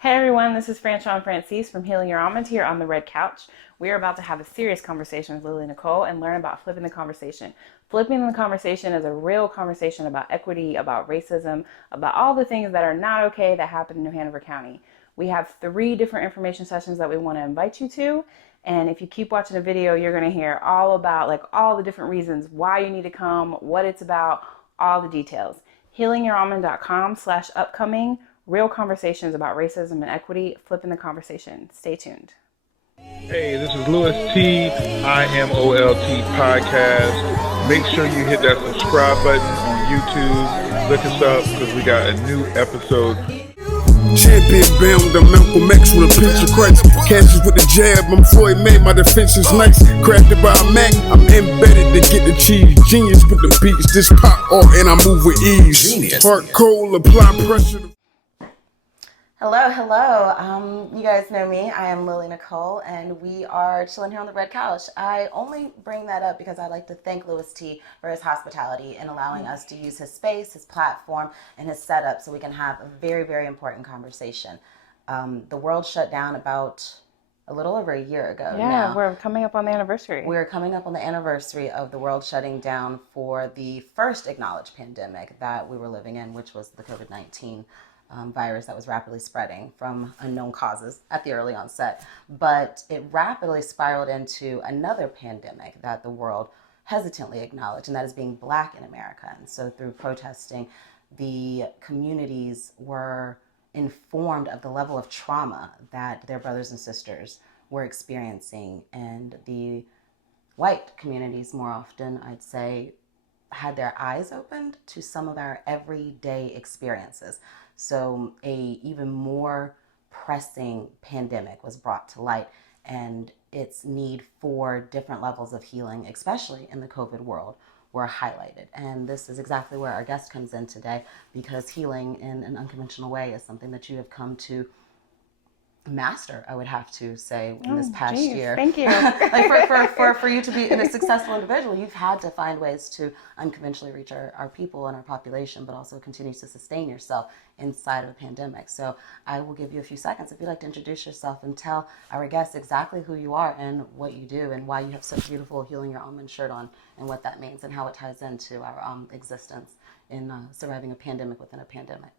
Hey everyone, this is Franchon from Healing Your Almond here on the Red Couch. We are about to have a serious conversation with Nicole and learn about flipping the conversation. Flipping the conversation is a real conversation about equity, about racism, about all the things that are not okay that happen in New Hanover County. We have 3 different information sessions that we want to invite you to. And if you keep watching the video, you're going to hear all about all the different reasons why you need to come, what it's about, all the details. HealingYourAlmond.com/upcoming. Real conversations about racism and equity, flipping the conversation. Stay tuned. Hey, this is Louis T, IMOLT podcast. Make sure you hit that subscribe button on YouTube. Look us up because we got a new episode. Champion bound, I'm Malcolm X with a pinch of Christ. Catches with the jab, I'm Floyd May, my defense is nice. Crafted by a Mac, I'm embedded to get the cheese. Genius with the beats, this pop off and I move with ease. Genius. Heart cold, apply pressure. Hello. You guys know me. I am Nicole, and we are chilling here on the Red Couch. I only bring that up because I'd like to thank Louis T for his hospitality and allowing us to use his space, his platform, and his setup so we can have a very, very important conversation. The world shut down about a little over a year ago. Yeah, we're coming up on the anniversary. We're coming up on the anniversary of the world shutting down for the first acknowledged pandemic that we were living in, which was the COVID-19 virus that was rapidly spreading from unknown causes at the early onset. But it rapidly spiraled into another pandemic that the world hesitantly acknowledged, and that is being Black in America. And so through protesting, the communities were informed of the level of trauma that their brothers and sisters were experiencing. And the white communities, more often, I'd say, had their eyes opened to some of our everyday experiences. So a even more pressing pandemic was brought to light, and its need for different levels of healing, especially in the COVID world, were highlighted. And this is exactly where our guest comes in today, because healing in an unconventional way is something that you have come to master, I would have to say, in this past year. Thank you. For you to be a successful individual, you've had to find ways to unconventionally reach our people and our population, but also continue to sustain yourself inside of a pandemic. So I will give you a few seconds if you'd like to introduce yourself and tell our guests exactly who you are and what you do and why you have such a beautiful Healing Your Almond shirt on and what that means and how it ties into our existence in surviving a pandemic within a pandemic.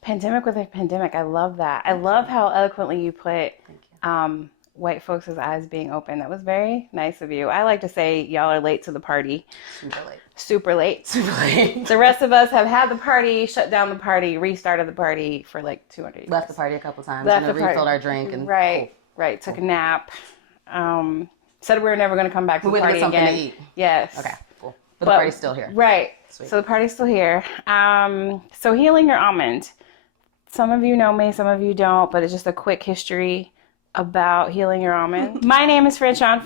Pandemic with a pandemic. I love that. I love how eloquently you put white folks' eyes being open. That was very nice of you. I like to say y'all are late to the party. Super late. The rest of us have had the party, shut down the party, restarted the party for 200 years. Left the party a couple times, refilled our drink. And Right. Took a nap. Said we were never going to come back to the party again. To eat. Yes. Okay, cool. But the party's still here. Right. Sweet. So the party's still here. So Healing Your Almond. Some of you know me, some of you don't, but it's just a quick history about Healing Your Almond. My name is Franchon,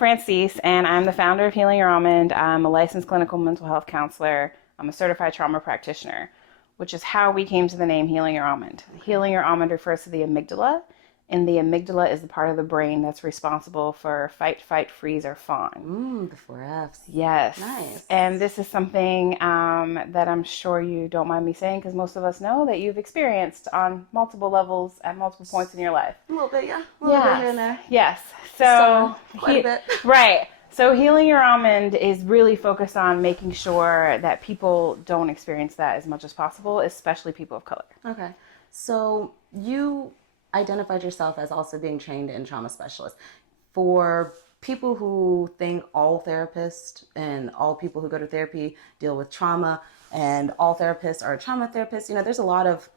and I'm the founder of Healing Your Almond. I'm a licensed clinical mental health counselor. I'm a certified trauma practitioner, which is how we came to the name Healing Your Almond. Healing Your Almond refers to the amygdala, and the amygdala is the part of the brain that's responsible for fight, freeze, or fawn. The 4 Fs. Yes. Nice. And this is something that I'm sure you don't mind me saying, because most of us know that you've experienced on multiple levels at multiple points in your life. A little bit, yeah. A little bit here and there. Yes. So quite a bit. Right. So Healing Your Almond is really focused on making sure that people don't experience that as much as possible, especially people of color. Okay. So you identified yourself as also being trained in trauma specialist. For people who think all therapists and all people who go to therapy deal with trauma and all therapists are trauma therapists, there's a lot of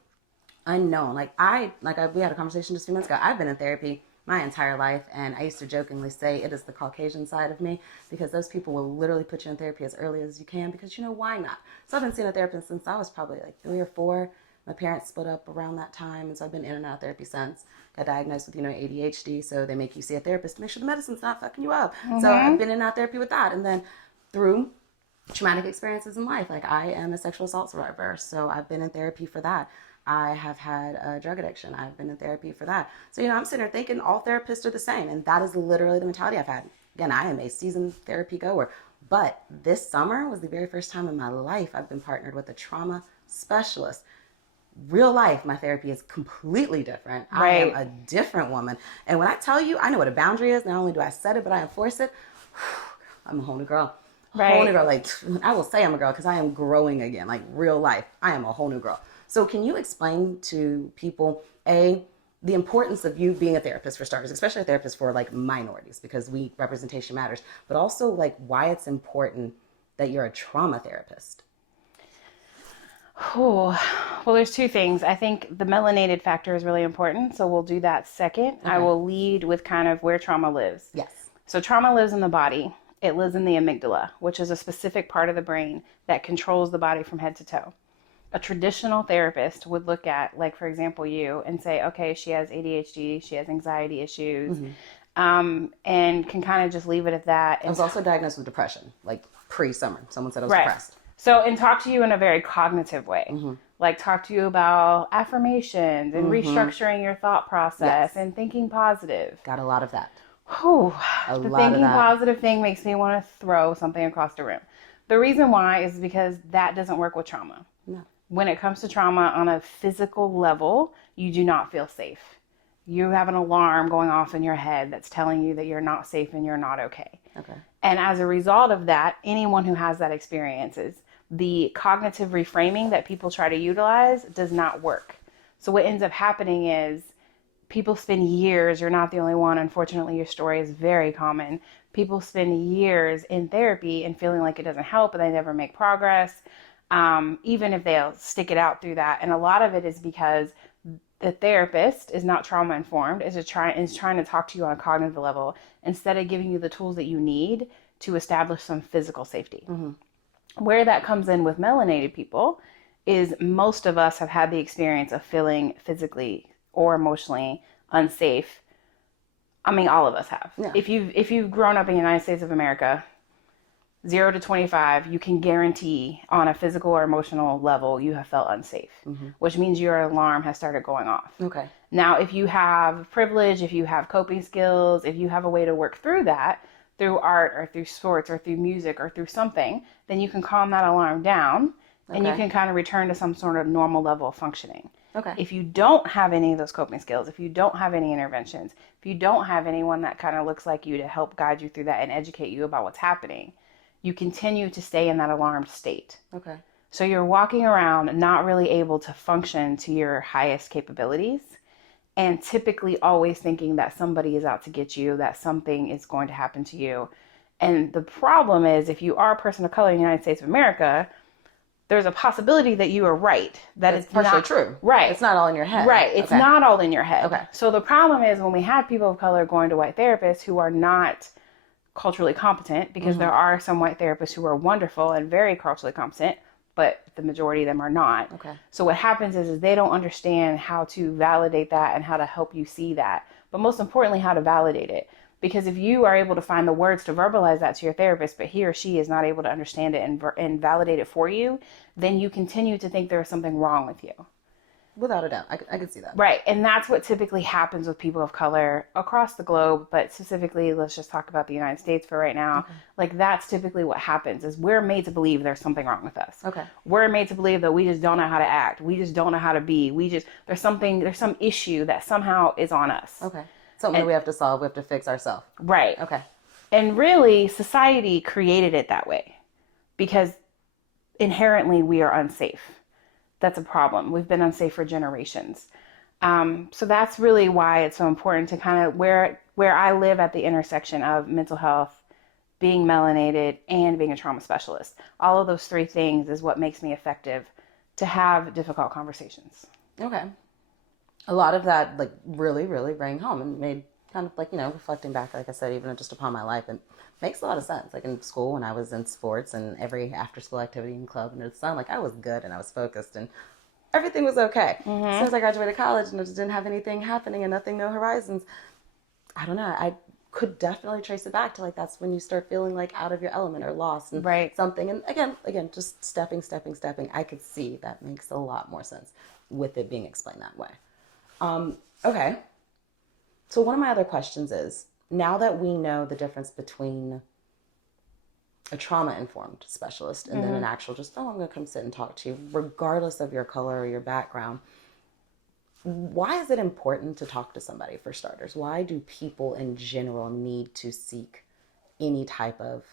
unknown. We had a conversation just a few minutes ago. I've been in therapy my entire life, and I used to jokingly say it is the Caucasian side of me, because those people will literally put you in therapy as early as you can, because why not? So I've been seeing a therapist since I was probably 3 or 4. My parents split up around that time, and so I've been in and out of therapy since. Got diagnosed with, ADHD, so they make you see a therapist to make sure the medicine's not fucking you up. Mm-hmm. So I've been in and out of therapy with that. And then through traumatic experiences in life, I am a sexual assault survivor, so I've been in therapy for that. I have had a drug addiction. I've been in therapy for that. So, I'm sitting there thinking all therapists are the same, and that is literally the mentality I've had. Again, I am a seasoned therapy goer, but this summer was the very first time in my life I've been partnered with a trauma specialist. real life, my therapy is completely different. Right. I am a different woman. And when I tell you, I know what a boundary is. Not only do I set it, but I enforce it. I'm a whole new girl. Whole new girl. Like, I will say I'm a girl because I am growing again. Like, real life, I am a whole new girl. So can you explain to people, the importance of you being a therapist, for starters, especially a therapist for like minorities, because representation matters, but also like why it's important that you're a trauma therapist? Oh, well, there's two things. I think the melanated factor is really important, so we'll do that second. I will lead with kind of where trauma lives. Yes. So trauma lives in the body. It lives in the amygdala, which is a specific part of the brain that controls the body from head to toe. A traditional therapist would look at, like, for example, you, and say, okay, she has ADHD, she has anxiety issues, and can kind of just leave it at that. I was also diagnosed with depression, like pre-summer. Someone said I was depressed. So, and talk to you in a very cognitive way. Like, talk to you about affirmations and restructuring your thought process and thinking positive. Got a lot of that. The thinking positive thing makes me want to throw something across the room. The reason why is because that doesn't work with trauma. No. When it comes to trauma on a physical level, you do not feel safe. You have an alarm going off in your head that's telling you that you're not safe and you're not okay. Okay. And as a result of that, anyone who has that experience, the cognitive reframing that people try to utilize does not work. So what ends up happening is people spend years, you're not the only one, unfortunately your story is very common. People spend years in therapy and feeling like it doesn't help and they never make progress, even if they'll stick it out through that. And a lot of it is because the therapist is not trauma informed, is trying to talk to you on a cognitive level instead of giving you the tools that you need to establish some physical safety. Where that comes in with melanated people is most of us have had the experience of feeling physically or emotionally unsafe. I mean, all of us have. Yeah. If you've grown up in the United States of America, 0 to 25, you can guarantee on a physical or emotional level you have felt unsafe, which means your alarm has started going off. Okay. Now, if you have privilege, if you have coping skills, if you have a way to work through that, through art or through sports or through music or through something, then you can calm that alarm down and you can kind of return to some sort of normal level of functioning. Okay. If you don't have any of those coping skills, if you don't have any interventions, if you don't have anyone that kind of looks like you to help guide you through that and educate you about what's happening, you continue to stay in that alarmed state. Okay. So you're walking around not really able to function to your highest capabilities and typically always thinking that somebody is out to get you, that something is going to happen to you. And the problem is, if you are a person of color in the United States of America, there's a possibility that you are right. It's partially not true. Right. It's not all in your head. Right. It's not all in your head. Okay. So the problem is when we have people of color going to white therapists who are not culturally competent, because there are some white therapists who are wonderful and very culturally competent, but the majority of them are not. Okay. So what happens is they don't understand how to validate that and how to help you see that. But most importantly, how to validate it. Because if you are able to find the words to verbalize that to your therapist, but he or she is not able to understand it and validate it for you, then you continue to think there's something wrong with you. Without a doubt. I could see that. Right. And that's what typically happens with people of color across the globe. But specifically, let's just talk about the United States for right now. Okay. Like, that's typically what happens is we're made to believe there's something wrong with us. Okay. We're made to believe that we just don't know how to act. We just don't know how to be. There's some issue that somehow is on us. Okay. Something that we have to solve. We have to fix ourselves. Right. Okay. And really, society created it that way because inherently we are unsafe. That's a problem. We've been unsafe for generations. So that's really why it's so important to kind of where I live at the intersection of mental health, being melanated, and being a trauma specialist. All of those three things is what makes me effective to have difficult conversations. Okay. A lot of that, like, really, really rang home and made kind of like, reflecting back, like I said, even just upon my life, it makes a lot of sense. Like in school, when I was in sports and every after school activity and club, and it sounded like I was good and I was focused and everything was okay. Since I graduated college and I just didn't have anything happening and no horizons, I don't know. I could definitely trace it back to like, that's when you start feeling like out of your element or lost and something. And again, just stepping. I could see that makes a lot more sense with it being explained that way. Okay. So one of my other questions is, now that we know the difference between a trauma-informed specialist and then an actual just, oh, I'm going to come sit and talk to you, regardless of your color or your background. Why is it important to talk to somebody, for starters? Why do people in general need to seek any type of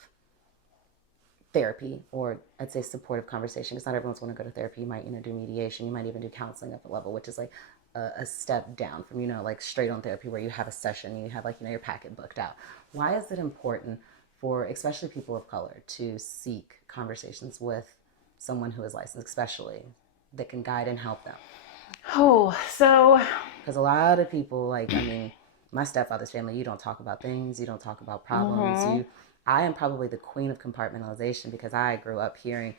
therapy, or I'd say supportive conversation? Because not everyone's going to go to therapy. You might, do mediation. You might even do counseling at the level, which is like a step down from, like straight on therapy where you have a session, you have like, your packet booked out. Why is it important for especially people of color to seek conversations with someone who is licensed, especially that can guide and help them? Oh, so... Because a lot of people, my stepfather's family, you don't talk about things, you don't talk about problems. I am probably the queen of compartmentalization because I grew up hearing,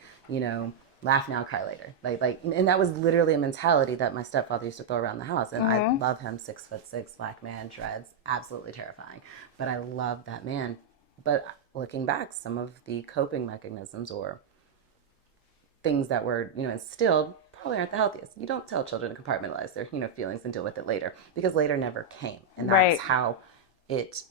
laugh now, cry later. And that was literally a mentality that my stepfather used to throw around the house. And I love him, 6'6", black man, dreads, absolutely terrifying. But I love that man. But looking back, some of the coping mechanisms or things that were, instilled probably aren't the healthiest. You don't tell children to compartmentalize their, feelings and deal with it later, because later never came. And that's how it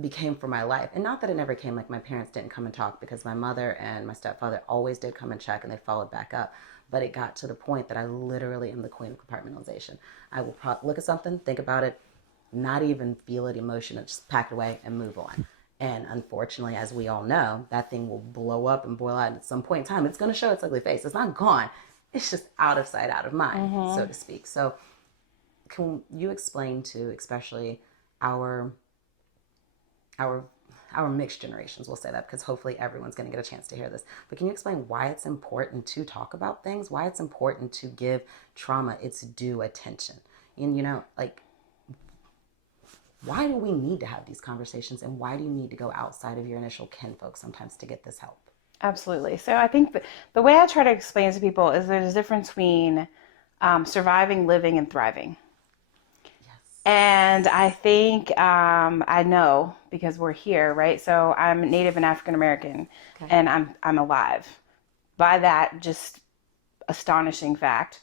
became for my life. And not that it never came, like my parents didn't come and talk, because my mother and my stepfather always did come and check, and they followed back up. But it got to the point that I literally am the queen of compartmentalization. I will look at something, think about it, not even feel it, emotion it, just pack it away and move on. And unfortunately, as we all know, that thing will blow up and boil out. And at some point in time, it's going to show its ugly face. It's not gone. It's just out of sight, out of mind, so to speak. So can you explain to especially our mixed generations, we'll say that, because hopefully everyone's going to get a chance to hear this. But can you explain why it's important to talk about things? Why it's important to give trauma its due attention? And, why do we need to have these conversations, and why do you need to go outside of your initial kinfolk sometimes to get this help? Absolutely. So I think the way I try to explain to people is there's a difference between surviving, living, and thriving. Yes. And I think I know because we're here, right? So I'm Native and African American, and I'm alive. By that just astonishing fact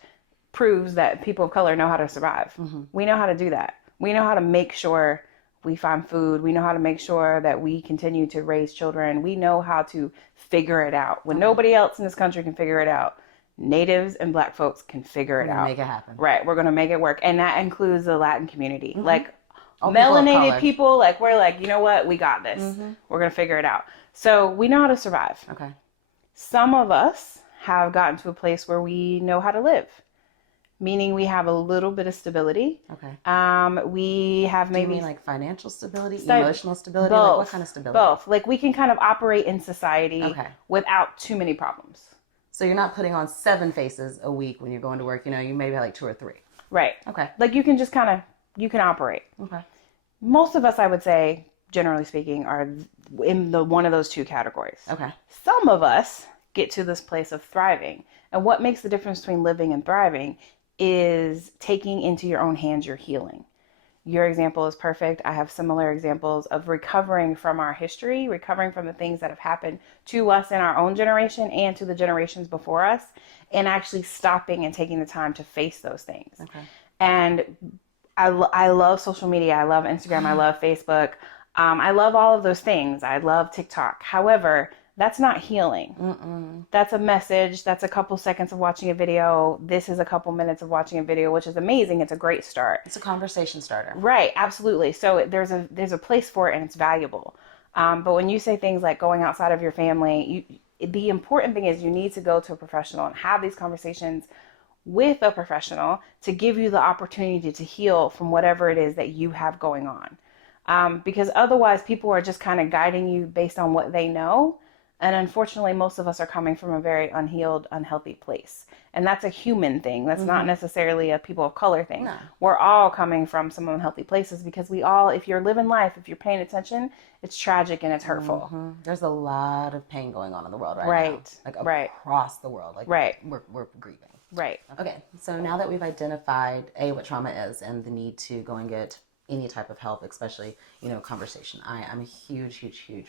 proves that people of color know how to survive. We know how to do that. We know how to make sure we find food. We know how to make sure that we continue to raise children. We know how to figure it out. When nobody else in this country can figure it out, Natives and Black folks can figure it out. Make it happen. Right. We're going to make it work. And that includes the Latin community. Like all melanated people, like we're like, you know what? We got this. We're going to figure it out. So we know how to survive. Okay. Some of us have gotten to a place where we know how to live. Meaning we have a little bit of stability. Okay. We have maybe... Do you mean like financial stability, emotional stability? Both. Like what kind of stability? Both. Like we can kind of operate in society without too many problems. So you're not putting on 7 faces a week when you're going to work. You maybe have like 2 or 3. Right. Okay. Like you can just you can operate. Okay. Most of us, I would say, generally speaking, are in one of those 2 categories. Okay. Some of us get to this place of thriving. And what makes the difference between living and thriving is taking into your own hands your healing. Your example is perfect. I have similar examples of recovering from our history, recovering from the things that have happened to us in our own generation and to the generations before us, and actually stopping and taking the time to face those things. Okay. And I love social media. I love Instagram. I love Facebook. I love all of those things. I love TikTok. However, that's not healing. That's a message. That's a couple seconds of watching a video. This is a couple minutes of watching a video, which is amazing. It's a great start. It's a conversation starter. Right. Absolutely. So there's a place for it and it's valuable. But when you say things like going outside of your family, the important thing is you need to go to a professional and have these conversations with a professional to give you the opportunity to heal from whatever it is that you have going on. Because otherwise people are just kind of guiding you based on what they know. And unfortunately, most of us are coming from a very unhealed, unhealthy place. And that's a human thing. That's not necessarily a people of color thing. No. We're all coming from some unhealthy places because we all, if you're living life, if you're paying attention, it's tragic and it's hurtful. There's a lot of pain going on in the world right now. Like across the world. Like we're grieving. Right. Okay. So now that we've identified what trauma is and the need to go and get any type of help, especially, conversation. I'm a huge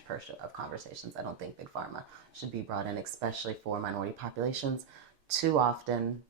person of conversations. I don't think Big Pharma should be brought in, especially for minority populations. Too often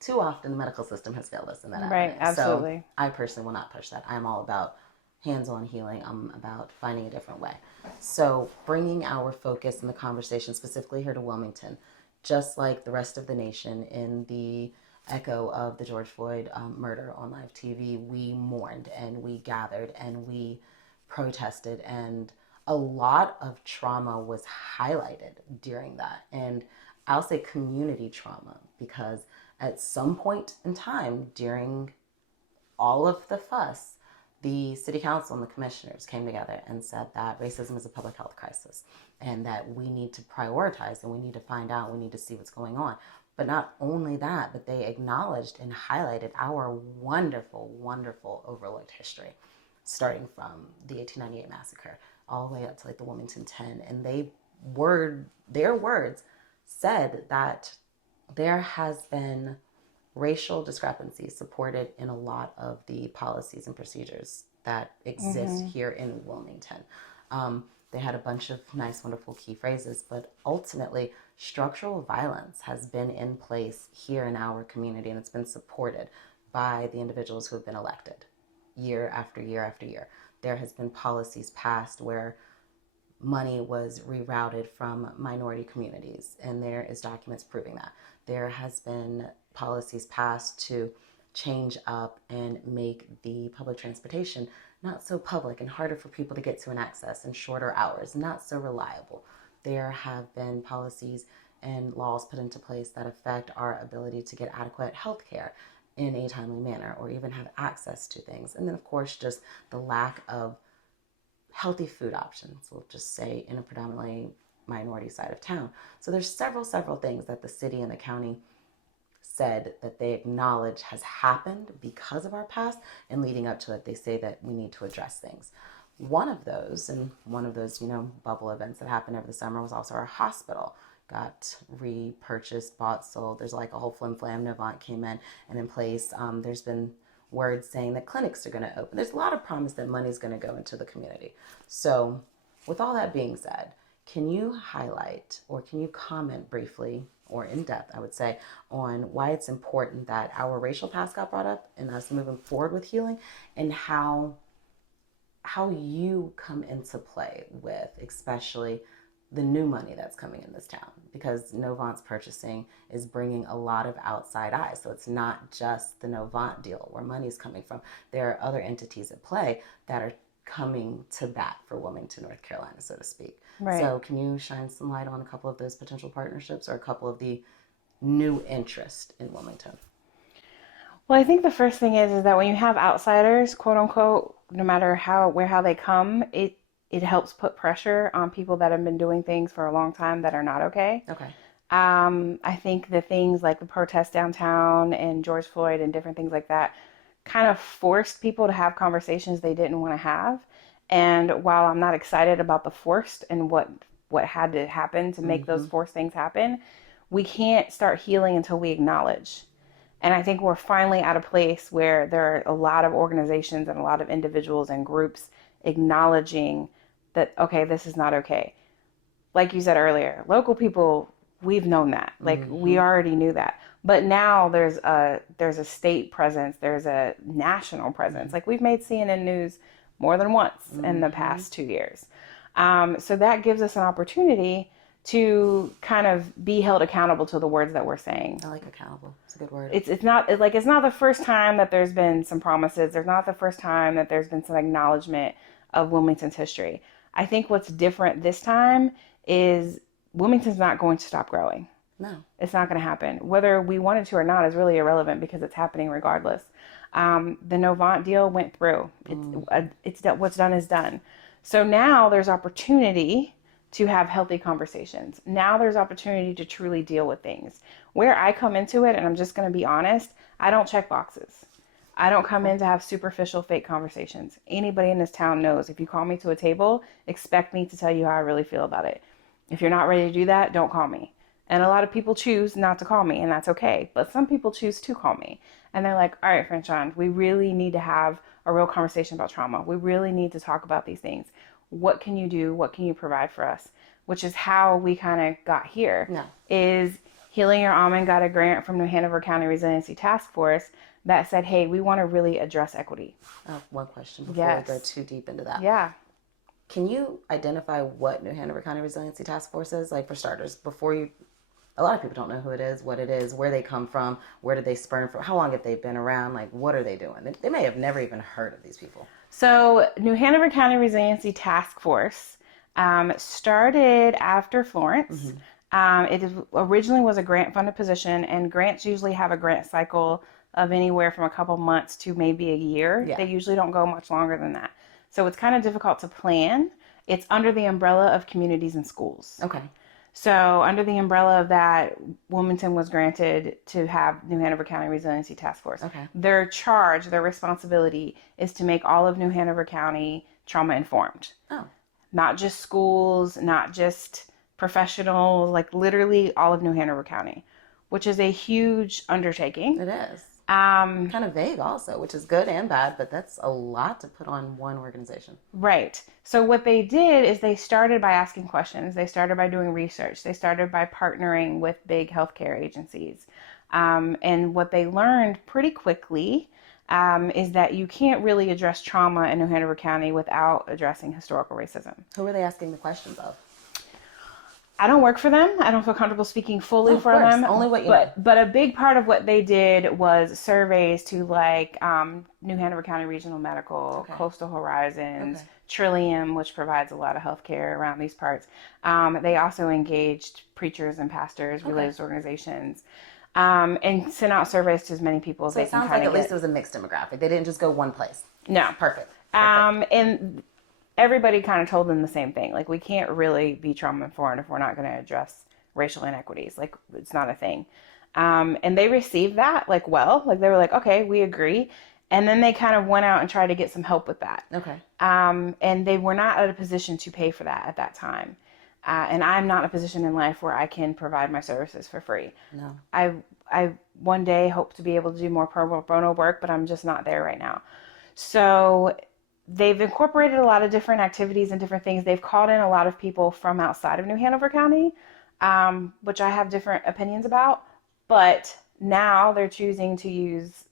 the medical system has failed us in that avenue. Right, absolutely. So I personally will not push that. I'm all about hands-on healing. I'm about finding a different way. So bringing our focus in the conversation specifically here to Wilmington, just like the rest of the nation in the echo of the George Floyd murder on live TV, we mourned and we gathered and we protested, and a lot of trauma was highlighted during that. And I'll say community trauma, because at some point in time during all of the fuss, the city council and the commissioners came together and said that racism is a public health crisis and that we need to prioritize and we need to find out, we need to see what's going on. But not only that, but they acknowledged and highlighted our wonderful, wonderful overlooked history, starting from the 1898 massacre all the way up to like the Wilmington 10. And their words said that there has been racial discrepancies supported in a lot of the policies and procedures that exist here in Wilmington. They had a bunch of nice, wonderful key phrases, but ultimately structural violence has been in place here in our community, and it's been supported by the individuals who have been elected year after year after year. There has been policies passed where money was rerouted from minority communities, and there is documents proving that. There has been policies passed to change up and make the public transportation not so public and harder for people to get to and access, and shorter hours, not so reliable. There have been policies and laws put into place that affect our ability to get adequate health care in a timely manner or even have access to things. And then of course, just the lack of healthy food options, we'll just say, in a predominantly minority side of town. So there's several things that the city and the county said that they acknowledge has happened because of our past, and leading up to it, they say that we need to address things. One of those, bubble events that happened over the summer was also our hospital got repurchased, bought, sold. There's like a whole flim flam. Novant came in and in place. There's been words saying that clinics are going to open. There's a lot of promise that money is going to go into the community. So with all that being said, can you highlight or can you comment briefly or in depth, I would say, on why it's important that our racial past got brought up and us moving forward with healing, and how you come into play with especially the new money that's coming in this town, because Novant's purchasing is bringing a lot of outside eyes. So it's not just the Novant deal where money's coming from. There are other entities at play that are coming to bat for Wilmington, North Carolina, so to speak. Right. So can you shine some light on a couple of those potential partnerships or a couple of the new interest in Wilmington? Well, I think the first thing is that when you have outsiders, quote unquote, no matter how they come, it helps put pressure on people that have been doing things for a long time that are not okay. Okay. I think the things like the protests downtown and George Floyd and different things like that kind of forced people to have conversations they didn't want to have. And while I'm not excited about the forced and what had to happen to make those forced things happen, we can't start healing until we acknowledge. And I think we're finally at a place where there are a lot of organizations and a lot of individuals and groups acknowledging that, okay, this is not okay. Like you said earlier, local people, we've known that. Like we already knew that. But now there's a state presence, there's a national presence. Like we've made CNN News more than once in the past 2 years. So that gives us an opportunity to kind of be held accountable to the words that we're saying. I like accountable. It's a good word. It's not the first time that there's been some promises. There's not the first time that there's been some acknowledgement of Wilmington's history. I think what's different this time is Wilmington's not going to stop growing. No. It's not going to happen. Whether we wanted to or not is really irrelevant because it's happening regardless. The Novant deal went through. It's what's done is done. So now there's opportunity to have healthy conversations. Now there's opportunity to truly deal with things. Where I come into it, and I'm just going to be honest, I don't check boxes. I don't come in to have superficial fake conversations. Anybody in this town knows if you call me to a table, expect me to tell you how I really feel about it. If you're not ready to do that, don't call me. And a lot of people choose not to call me, and that's okay. But some people choose to call me. And they're like, all right, Franchon, we really need to have a real conversation about trauma. We really need to talk about these things. What can you do? What can you provide for us? Which is how we kind of got here. Yeah. Is Healing Your Almond got a grant from the Hanover County Resiliency Task Force that said, hey, we want to really address equity. One question before we Yes. go too deep into that. Yeah. Can you identify what New Hanover County Resiliency Task Force is? Like, for starters, before you, a lot of people don't know who it is, what it is, where they come from, where did they spurn from, how long have they been around, like, what are they doing? They may have never even heard of these people. So New Hanover County Resiliency Task Force started after Florence. Originally was a grant-funded position, and grants usually have a grant cycle of anywhere from a couple months to maybe a year. Yeah. They usually don't go much longer than that. So it's kind of difficult to plan. It's under the umbrella of communities and schools. Okay. So under the umbrella of that, Wilmington was granted to have New Hanover County Resiliency Task Force. Okay. Their charge, their responsibility is to make all of New Hanover County trauma informed. Oh. Not just schools, not just professionals, like literally all of New Hanover County, which is a huge undertaking. It is. Kind of vague also, which is good and bad, but that's a lot to put on one organization. Right. So what they did is they started by asking questions. They started by doing research. They started by partnering with big healthcare agencies. And what they learned pretty quickly is that you can't really address trauma in New Hanover County without addressing historical racism. Who are they asking the questions of? I don't work for them. I don't feel comfortable speaking fully for course. them. Only what you know. But a big part of what they did was surveys to like New Hanover County Regional Medical, Coastal Horizons, Trillium, which provides a lot of healthcare around these parts. They also engaged preachers and pastors, religious organizations, and sent out surveys to as many people as So they it can sounds kind like of at least it was a mixed demographic. They didn't just go one place. No. Perfect. And everybody kind of told them the same thing. Like, we can't really be trauma informed if we're not going to address racial inequities. Like, it's not a thing. And they received that, like, well. Like, they were like, okay, we agree. And then they kind of went out and tried to get some help with that. Okay. And they were not at a position to pay for that at that time. And I'm not in a position in life where I can provide my services for free. No. I one day hope to be able to do more pro bono work, but I'm just not there right now. So they've incorporated a lot of different activities and different things. They've called in a lot of people from outside of New Hanover County, which I have different opinions about. But now they're choosing to use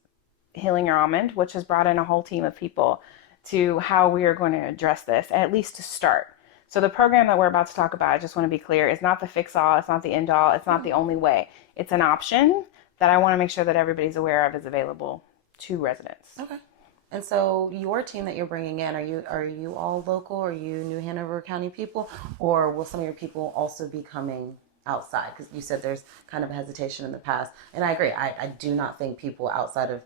Healing Your Almond, which has brought in a whole team of people to how we are going to address this, at least to start. So the program that we're about to talk about, I just want to be clear, is not the fix-all. It's not the end-all. It's not the only way. It's an option that I want to make sure that everybody's aware of is available to residents. Okay. And so your team that you're bringing in, are you all local? Are you New Hanover County people? Or will some of your people also be coming outside? Because you said there's kind of a hesitation in the past. And I agree. I do not think people outside of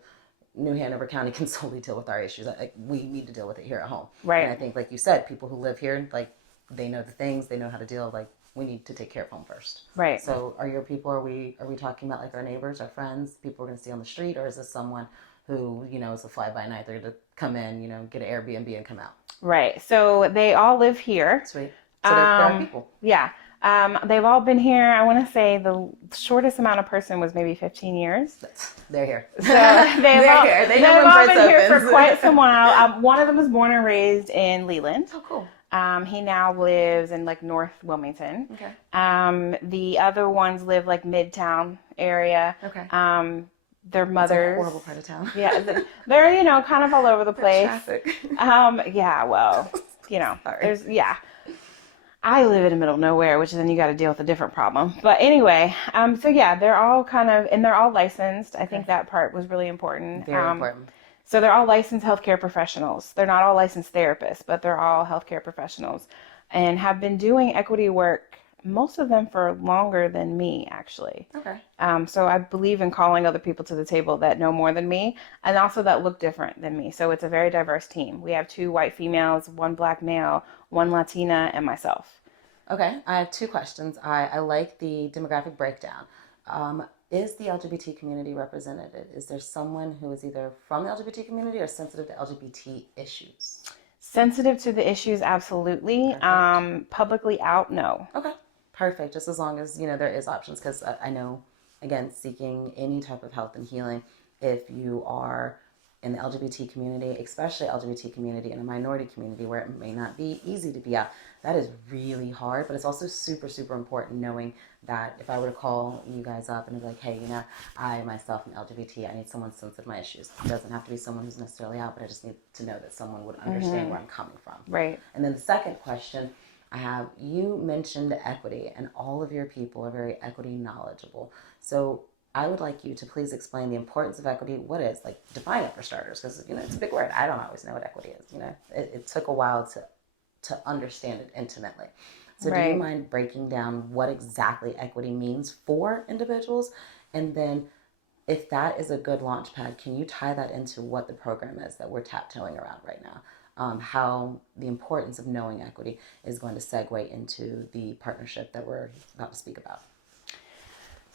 New Hanover County can solely deal with our issues. We need to deal with it here at home. Right. And I think, like you said, people who live here, like, they know the things, they know how to deal. Like, we need to take care of home first. Right. So are your people, are we talking about like our neighbors, our friends, people we're going to see on the street? Or is this someone who, is a fly-by-night, they're to come in, get an Airbnb and come out? Right. So they all live here. Sweet. So there are people. Yeah. They've all been here. I want to say the shortest amount of person was maybe 15 years. They're here. So they've all, here. They they've know when all Fritz been here opens. for quite some while. One of them was born and raised in Leland. Oh, cool. He now lives in like North Wilmington. Okay. The other ones live like Midtown area. Okay. Their mothers. It's a horrible part of town. Yeah, they're kind of all over the place. Traffic. Yeah, well, there's I live in the middle of nowhere, which then you got to deal with a different problem. But anyway, so yeah, they're all and they're all licensed. I think that part was really important. Very important. So they're all licensed healthcare professionals. They're not all licensed therapists, but they're all healthcare professionals and have been doing equity work, most of them for longer than me, actually. Okay. So I believe in calling other people to the table that know more than me and also that look different than me. So it's a very diverse team. We have 2 white females, 1 black male, 1 Latina, and myself. Okay. I have 2 questions. I like the demographic breakdown. Is the LGBT community represented? Is there someone who is either from the LGBT community or sensitive to LGBT issues? Sensitive to the issues, absolutely. Publicly out, no. Okay. Perfect. Just as long as, there is options. Because I know, again, seeking any type of health and healing, if you are in the LGBT community, especially LGBT community and a minority community where it may not be easy to be out. That is really hard, but it's also super, super important knowing that if I were to call you guys up and be like, hey, I myself am LGBT, I need someone sensitive to my issues. It doesn't have to be someone who's necessarily out, but I just need to know that someone would understand where I'm coming from. Right. And then the second question I have, you mentioned equity, and all of your people are very equity knowledgeable. So I would like you to please explain the importance of equity, what it is, like define it for starters, because it's a big word. I don't always know what equity is. It took a while to understand it intimately. So do you mind breaking down what exactly equity means for individuals? And then if that is a good launch pad, can you tie that into what the program is that we're tiptoeing around right now? How the importance of knowing equity is going to segue into the partnership that we're about to speak about.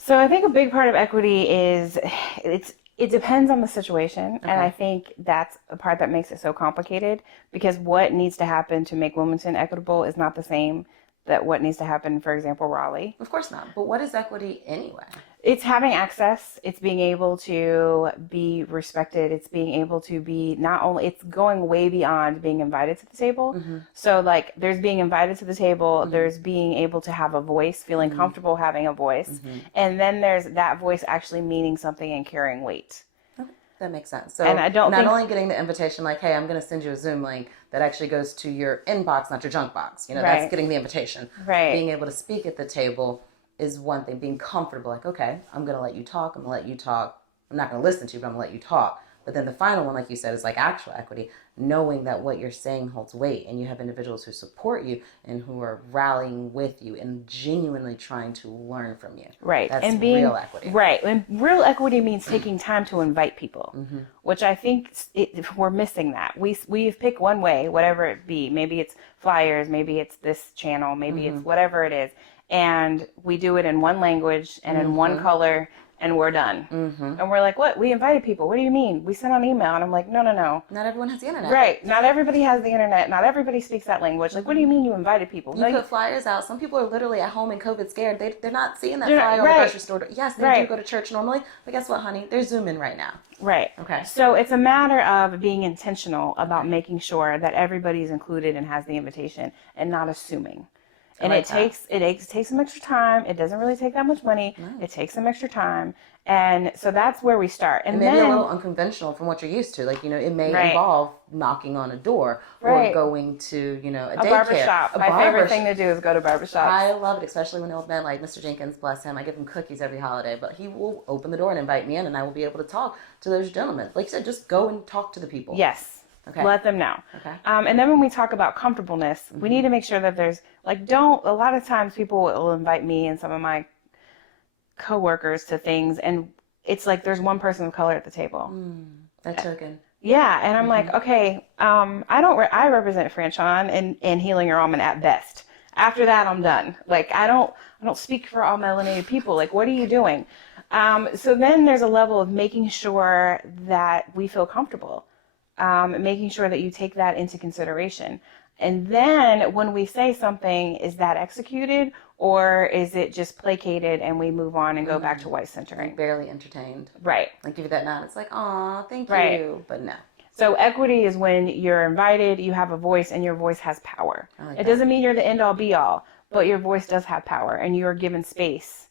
So I think a big part of equity is it depends on the situation. Okay. And I think that's a part that makes it so complicated, because what needs to happen to make Wilmington equitable is not the same that what needs to happen, for example, Raleigh. Of course not. But what is equity anyway? It's having access. It's being able to be respected. It's being able to be it's going way beyond being invited to the table. Mm-hmm. So like there's being invited to the table. Mm-hmm. There's being able to have a voice, feeling mm-hmm. comfortable having a voice. Mm-hmm. And then there's that voice actually meaning something and carrying weight. That makes sense. So and I don't not only getting the invitation like, hey, I'm going to send you a Zoom link that actually goes to your inbox, not your junk box. That's getting the invitation. Right. Being able to speak at the table is one thing. Being comfortable, like, okay, I'm going to let you talk. I'm going to let you talk. I'm not going to listen to you, but I'm going to let you talk. But then the final one, like you said, is like actual equity, knowing that what you're saying holds weight, and you have individuals who support you and who are rallying with you and genuinely trying to learn from you. Right. That's real equity. Right. And real equity means taking time to invite people, mm-hmm. which I think we're missing that. We've picked one way, whatever it be. Maybe it's flyers, maybe it's this channel, maybe mm-hmm. it's whatever it is. And we do it in one language and mm-hmm. in one color, and we're done. Mm-hmm. And we're like, what? We invited people. What do you mean? We sent an email. And I'm like, no. Not everyone has the internet. Right. Not everybody has the internet. Not everybody speaks that language. Like, what do you mean you invited people? You put flyers out. Some people are literally at home and COVID scared. They're not seeing that flyer on the grocery store. Yes, they do go to church normally. But guess what, honey? They're Zooming right now. Right. Okay. So it's a matter of being intentional about making sure that everybody's included and has the invitation, and not assuming. And it takes some extra time. It doesn't really take that much money. No. It takes some extra time. And so that's where we start. And maybe then, a little unconventional from what you're used to. Like, it may involve knocking on a door or going to, a daycare. Barbershop. My favorite thing to do is go to barbershops. I love it, especially when old men like Mr. Jenkins, bless him. I give him cookies every holiday, but he will open the door and invite me in, and I will be able to talk to those gentlemen. Like you said, just go and talk to the people. Yes. Okay. Let them know. Okay. And then when we talk about comfortableness, mm-hmm. we need to make sure that there's a lot of times people will invite me and some of my coworkers to things, and it's like there's one person of color at the table. That token. Yeah. And I'm mm-hmm. like, okay, I represent Franchon and Healing Your Almond at best. After that, I'm done. Like, I don't speak for all melanated people. Like, what are you doing? So then there's a level of making sure that we feel comfortable. Making sure that you take that into consideration. And then when we say something, is that executed, or is it just placated and we move on and go back to white centering? Like barely entertained. Right. Like give you that nod. It's like, aw, thank you. But no. So equity is when you're invited, you have a voice, and your voice has power. It doesn't mean you're the end all be all, but your voice does have power, and you are given space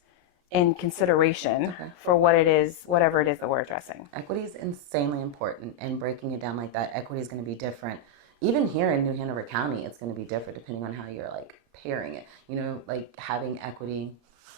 in consideration for what it is, whatever it is that we're addressing. Equity is insanely important, and breaking it down like that, equity is going to be different. Even here in New Hanover County, it's going to be different depending on how you're pairing it. Like having equity,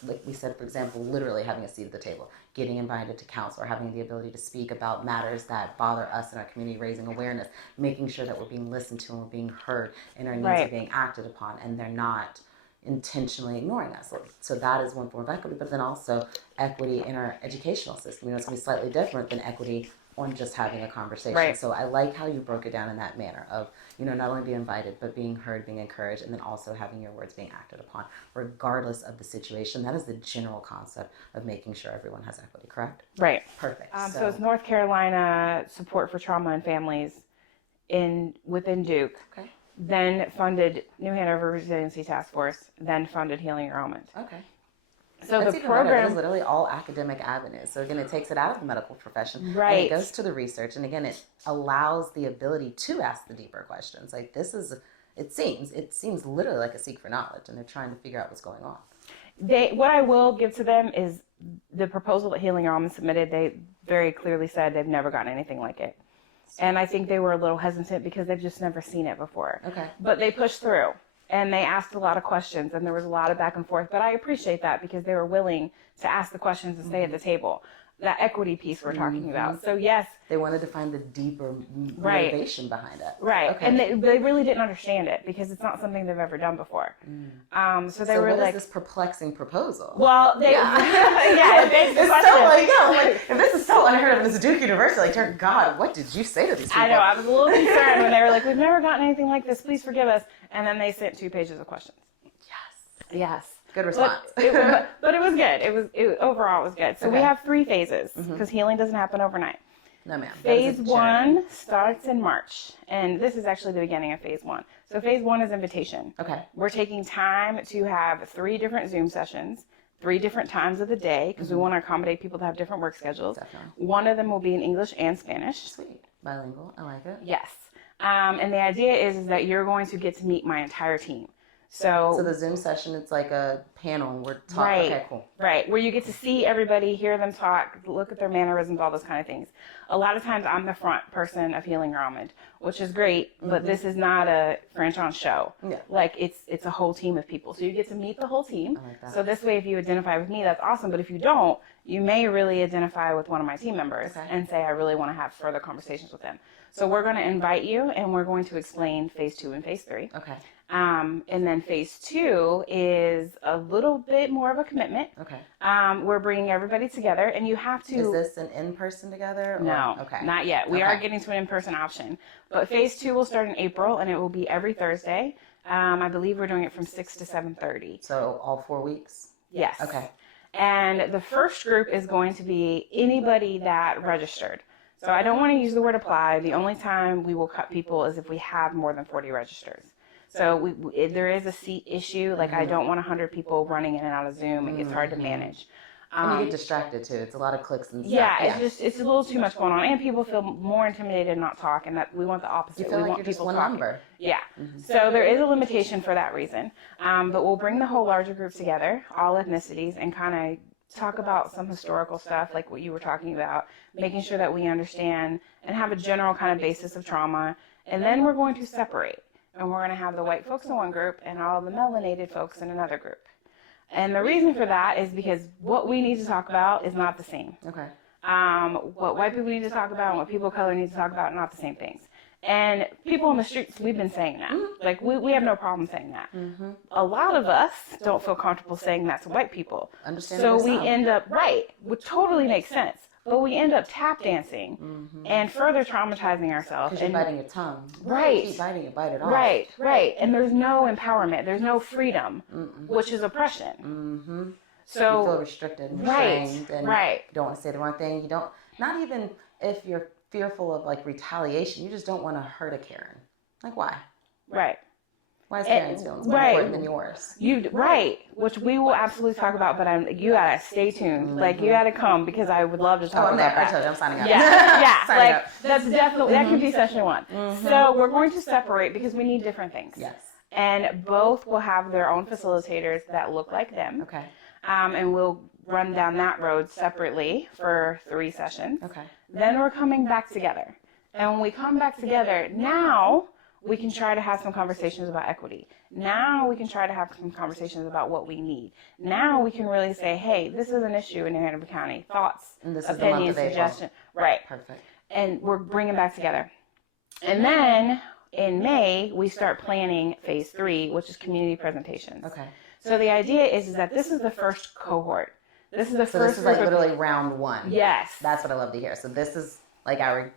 like we said, for example, literally having a seat at the table, getting invited to council, or having the ability to speak about matters that bother us in our community, raising awareness, making sure that we're being listened to and we're being heard, and our needs are being acted upon, and they're not intentionally ignoring us. So that is one form of equity, but then also equity in our educational system. It's going to be slightly different than equity on just having a conversation. Right. So I like how you broke it down in that manner of, not only being invited, but being heard, being encouraged, and then also having your words being acted upon, regardless of the situation. That is the general concept of making sure everyone has equity, correct? Right. Perfect. So it's North Carolina Support for Trauma and Families within Duke. Okay. Then funded New Hanover Resiliency Task Force, then funded Healing Your Almond. Okay. So That's the even better. It program is literally all academic avenues. So again, it takes it out of the medical profession. Right. And it goes to the research. And again, it allows the ability to ask the deeper questions. Like it seems literally like a seek for knowledge, and they're trying to figure out what's going on. What I will give to them is the proposal that Healing Your Almond submitted. They very clearly said they've never gotten anything like it. And I think they were a little hesitant because they've just never seen it before. Okay. But they pushed through. And they asked a lot of questions, and there was a lot of back and forth. But I appreciate that because they were willing to ask the questions and stay at the table. That equity piece we're talking about. So yes. They wanted to find the deeper motivation behind it. Right. Okay. And they really didn't understand it because it's not something they've ever done before. So they were what like, is this perplexing proposal? well, they, yeah, it begs the question. Like, if this is so unheard of in this Duke University, like, dear God, what did you say to these people? I know, I was a little concerned when they were like, we've never gotten anything like this, please forgive us. And then they sent 2 pages of questions. Yes. Good response. But it was good. Overall, it was good. So we have 3 phases because healing doesn't happen overnight. No, ma'am. Phase 1 starts in March, and this is actually the beginning of phase 1. So phase 1 is invitation. Okay. We're taking time to have 3 different Zoom sessions, 3 different times of the day because we want to accommodate people that have different work schedules. Definitely. One of them will be in English and Spanish. Sweet. Bilingual. I like it. Yes. And the idea is that you're going to get to meet my entire team. So the Zoom session, it's like a panel. We're talking. Right. Okay, cool. Right. Where you get to see everybody, hear them talk, look at their mannerisms, all those kind of things. A lot of times I'm the front person of Healing Your Almond, which is great, but this is not a Franchon show. Yeah. Like it's a whole team of people. So you get to meet the whole team. I like that. So this way, if you identify with me, that's awesome. But if you don't, you may really identify with one of my team members and say, I really want to have further conversations with them. So we're going to invite you and we're going to explain phase 2 and phase 3. Okay. And then phase 2 is a little bit more of a commitment. Okay. We're bringing everybody together, and you have to. Is this an in-person together? Or? No, Okay. not yet. We are getting to an in-person option, but phase 2 will start in April, and it will be every Thursday. I believe we're doing it from 6 to 7:30. So all 4 weeks? Yes. Okay. And the first group is going to be anybody that registered. So I don't want to use the word apply. The only time we will cut people is if we have more than 40 registers. So there is a seat issue. Like I don't want 100 people running in and out of Zoom. It gets hard to manage. And you get distracted too. It's a lot of clicks and stuff. Yeah, it's a little too much going on, and people feel more intimidated and not talk, and that we want the opposite. You feel we like want you're just people one talking. number. Yeah. So there is a limitation for that reason, but we'll bring the whole larger group together, all ethnicities, and kind of talk about some historical stuff like what you were talking about, making sure that we understand and have a general kind of basis of trauma, and then we're going to separate, and we're going to have the white folks in one group and all the melanated folks in another group. And the reason for that is because what we need to talk about is not the same. Okay. What white people need to talk about and what people of color need to talk about are not the same things. And people in the streets, we've been saying that. Like, we have no problem saying that. A lot of us don't feel comfortable saying that to white people. Understandably So we so. end up, which totally makes sense. But we end up tap dancing and further traumatizing ourselves. Because you're biting your tongue. Right. Keep biting it, bite it off. Right. And there's no empowerment. There's no freedom, which is oppression. So You feel restricted and restrained. And right. You don't want to say the wrong thing. You don't, not even if you're fearful of like retaliation, you just don't want to hurt a Karen. Like why? Right. Why is Karen's feelings more important than yours? Which we will absolutely talk about, but you gotta stay tuned. Like you gotta come because I would love to talk I'm about there. I that. told you, I'm signing up. Yeah, Signing like up. that's definitely that could be session 1. So we're going to separate because we need different things. Yes. And both will have their own facilitators that look like them. Okay. And we'll run down that road separately for 3 sessions. Okay. Then we're coming back together. And when we come back together, now we can try to have some conversations about equity. Now we can try to have some conversations about what we need. Now we can really say, hey, this is an issue in New Hanover County. Thoughts, And this is the month opinions, of April. suggestions. Right. Perfect. And we're bringing back together. And then in May, we start planning phase 3, which is community presentations. Okay. So the idea is that this is the first cohort. This is the So first this is like group of- literally round 1. Yes. That's what I love to hear. So this is like our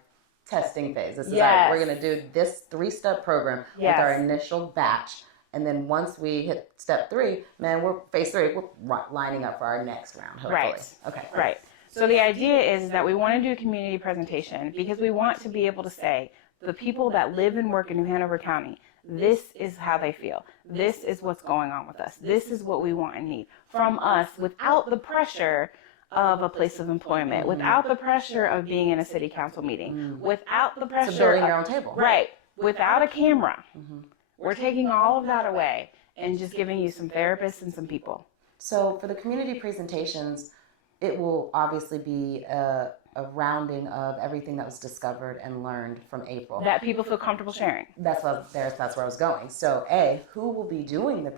testing phase. This is Yes. we're going to do this 3-step program Yes. with our initial batch. And then once we hit step 3, man, we're phase 3, we're lining up for our next round, hopefully. Right. Okay. Right. So the idea is that we want to do a community presentation because we want to be able to say the people that live and work in New Hanover County, This is how they feel. This is what's going on with us. This is what we want and need from us without the pressure of a place of employment, without the pressure of being in a city council meeting, without the pressure So building of, your own table. Right. Without a camera. We're taking all of that away and just giving you some therapists and some people. So for the community presentations, it will obviously be a rounding of everything that was discovered and learned from April. That people feel comfortable sharing. That's where I was going. So who will be doing the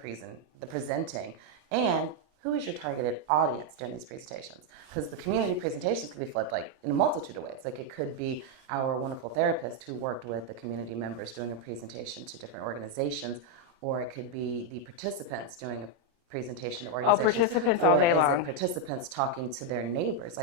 presenting, and who is your targeted audience during these presentations? Because the community presentations could be flipped like in a multitude of ways. Like it could be our wonderful therapist who worked with the community members doing a presentation to different organizations, or it could be the participants doing a presentation to organizations. Oh, participants all day long. Participants talking to their neighbors.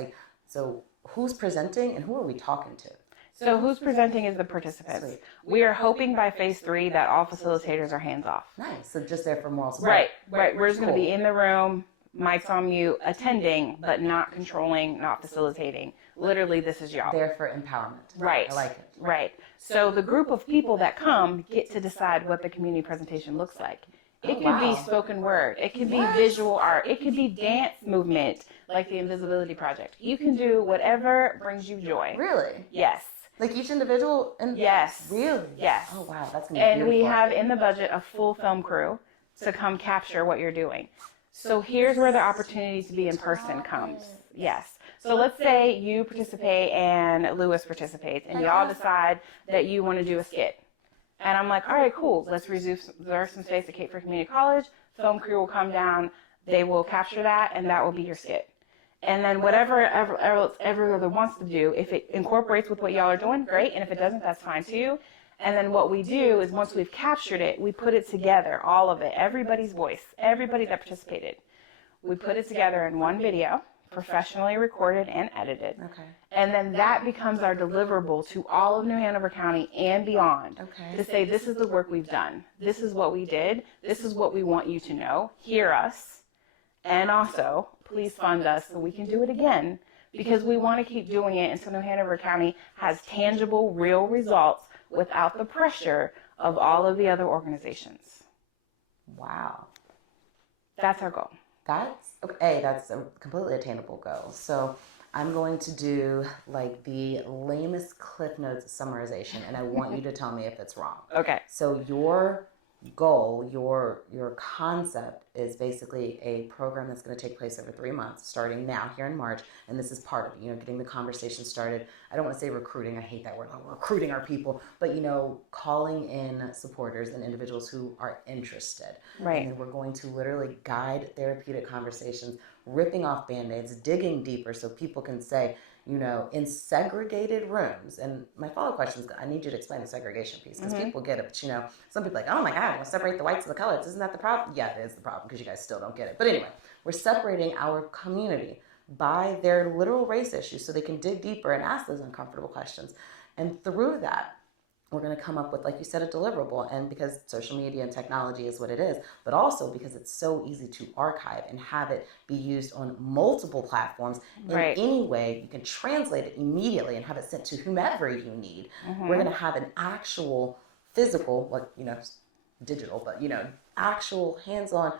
So who's presenting and who are we talking to? So who's presenting is the participants. Sweet. We are hoping by phase 3 that all facilitators are hands off. Nice. So just there for moral support. Right. We're just going to be in the room, mics on mute, attending, but not controlling, not facilitating. Literally, this is y'all. There for empowerment. Right. I like it. Right. So the group of people that come get to decide what the community presentation looks like. It could be spoken word. It could be visual art. It could be dance movement, like the Invisibility Project. You can do whatever brings you joy. Really? Yes. Like each individual? Yes. Really? Yes. Oh, wow. That's going to be And beautiful. we have in the budget a full film crew to come capture what you're doing. So here's where the opportunity to be in person comes. Yes. So let's say you participate and Lewis participates and y'all decide that you want to do a skit. And I'm like, all right, cool. Let's reserve some space at Cape Fear Community College. Film crew will come down. They will capture that, and that will be your skit. And then whatever every other wants to do, if it incorporates with what y'all are doing, great. And if it doesn't, that's fine too. And then what we do is once we've captured it, we put it together, all of it, everybody's voice, everybody that participated. We put it together in one video, professionally recorded and edited. Okay. And then that becomes our deliverable to all of New Hanover County and beyond. Okay. To say, this is the work we've done. This is what we did. This is what we want you to know. Hear us. And also, please fund us so we can do it again. Because we want to keep doing it until New Hanover County has tangible, real results without the pressure of all of the other organizations. Wow. That's our goal. That's a completely attainable goal. So I'm going to do like the lamest Cliff Notes summarization, and I want you to tell me if it's wrong. Okay. So your goal, your concept is basically a program that's going to take place over 3 months, starting now here in March, and this is part of it, getting the conversation started. I don't want to say recruiting, I hate that word, recruiting our people, but calling in supporters and individuals who are interested. Right. And then we're going to literally guide therapeutic conversations, ripping off band-aids, digging deeper so people can say, in segregated rooms. And my follow-up question is, I need you to explain the segregation piece, because people get it, but some people are like, oh my God, we'll separate the whites and the colors. Isn't that the problem? Yeah, it is the problem, because you guys still don't get it. But anyway, we're separating our community by their literal race issues so they can dig deeper and ask those uncomfortable questions. And through that, we're going to come up with, like you said, a deliverable. And because social media and technology is what it is, but also because it's so easy to archive and have it be used on multiple platforms in any way, you can translate it immediately and have it sent to whomever you need. We're going to have an actual physical, digital, but, actual hands-on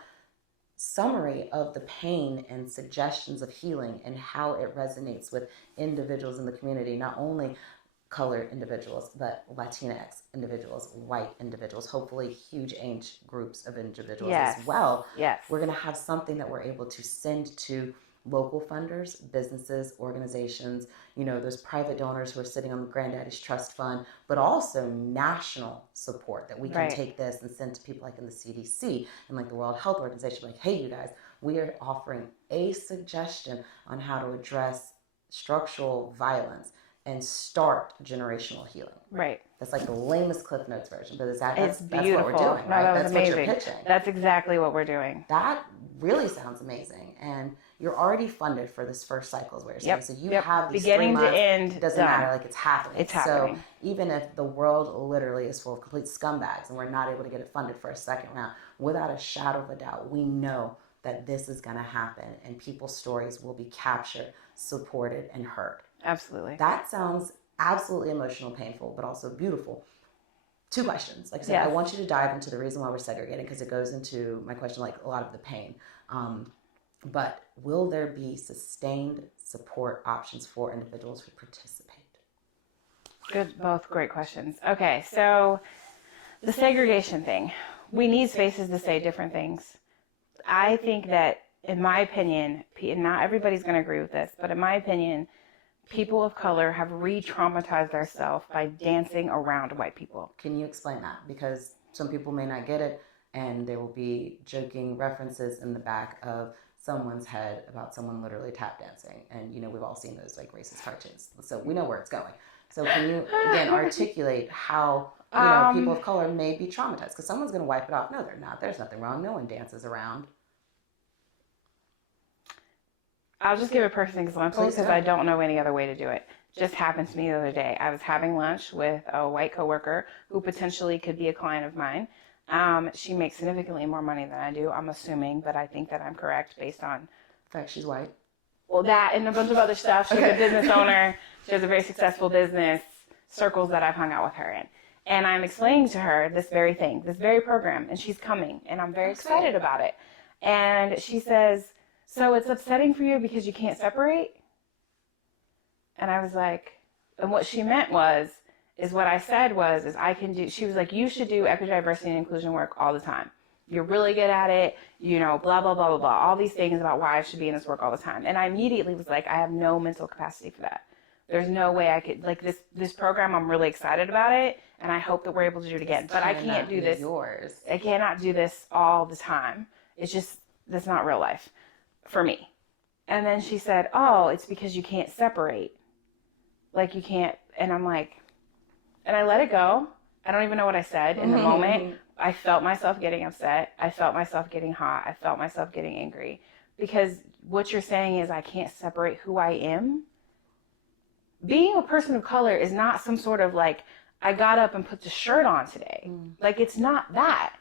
summary of the pain and suggestions of healing and how it resonates with individuals in the community, not only colored individuals, but Latinx individuals, white individuals, hopefully huge age groups of individuals as well. Yes. We're going to have something that we're able to send to local funders, businesses, organizations, those private donors who are sitting on the Granddaddy's Trust Fund, but also national support that we can take this and send to people like in the CDC and like the World Health Organization, like, hey, you guys, we are offering a suggestion on how to address structural violence and start generational healing. Right. That's like the lamest Cliff Notes version, but It's beautiful. That's what we're doing, right? That was That's amazing. what you're pitching. That's exactly what we're doing. That really sounds amazing. And you're already funded for this first cycle is what you're saying. So you have these beginning 3 months, to end. it doesn't matter, like it's happening. It's happening. So even if the world literally is full of complete scumbags and we're not able to get it funded for a second round, without a shadow of a doubt, we know that this is going to happen and people's stories will be captured, supported, and heard. Absolutely. That sounds absolutely emotional, painful, but also beautiful. 2 questions. Like I said, Yes. I want you to dive into the reason why we're segregating, because it goes into my question, like a lot of the pain. But will there be sustained support options for individuals who participate? Good, both great questions. Okay, so the segregation thing. We need spaces to say different things. I think that, in my opinion, and not everybody's going to agree with this, but in my opinion, people of color have re-traumatized themselves by dancing around white people. Can you explain that? Because some people may not get it, and there will be joking references in the back of someone's head about someone literally tap dancing. And, you know, we've all seen those like racist cartoons. So we know where it's going. So can you, again, articulate how, you know, people of color may be traumatized? Because someone's going to wipe it off. No, they're not. There's nothing wrong. No one dances around. I'll just give a personal example because I don't know any other way to do it. Just happened to me the other day. I was having lunch with a white coworker who potentially could be a client of mine. She makes significantly more money than I do, I'm assuming, but I think that I'm correct based on... In fact, she's white. Well, that and a bunch of other stuff. She's a business owner. She has a very successful business, circles that I've hung out with her in. And I'm explaining to her this very thing, this very program, and she's coming, and I'm very excited about it. And she says, so it's upsetting for you because you can't separate? And I was like, and what she meant was, is what I said was, is I can do, she was like, you should do equity, diversity, and inclusion work all the time. You're really good at it, you know, blah, blah, blah, blah, blah. All these things about why I should be in this work all the time. And I immediately was like, I have no mental capacity for that. There's no way I could, like this program, I'm really excited about it, and I hope that we're able to do it again. But I can't do this. I cannot do this all the time. It's just, that's not real life for me. And then she said, oh, it's because you can't separate. Like you can't, and I'm like, and I let it go. I don't even know what I said in the moment. I felt myself getting upset. I felt myself getting hot. I felt myself getting angry. Because what you're saying is I can't separate who I am. Being a person of color is not some sort of like, I got up and put the shirt on today. Like, it's not that.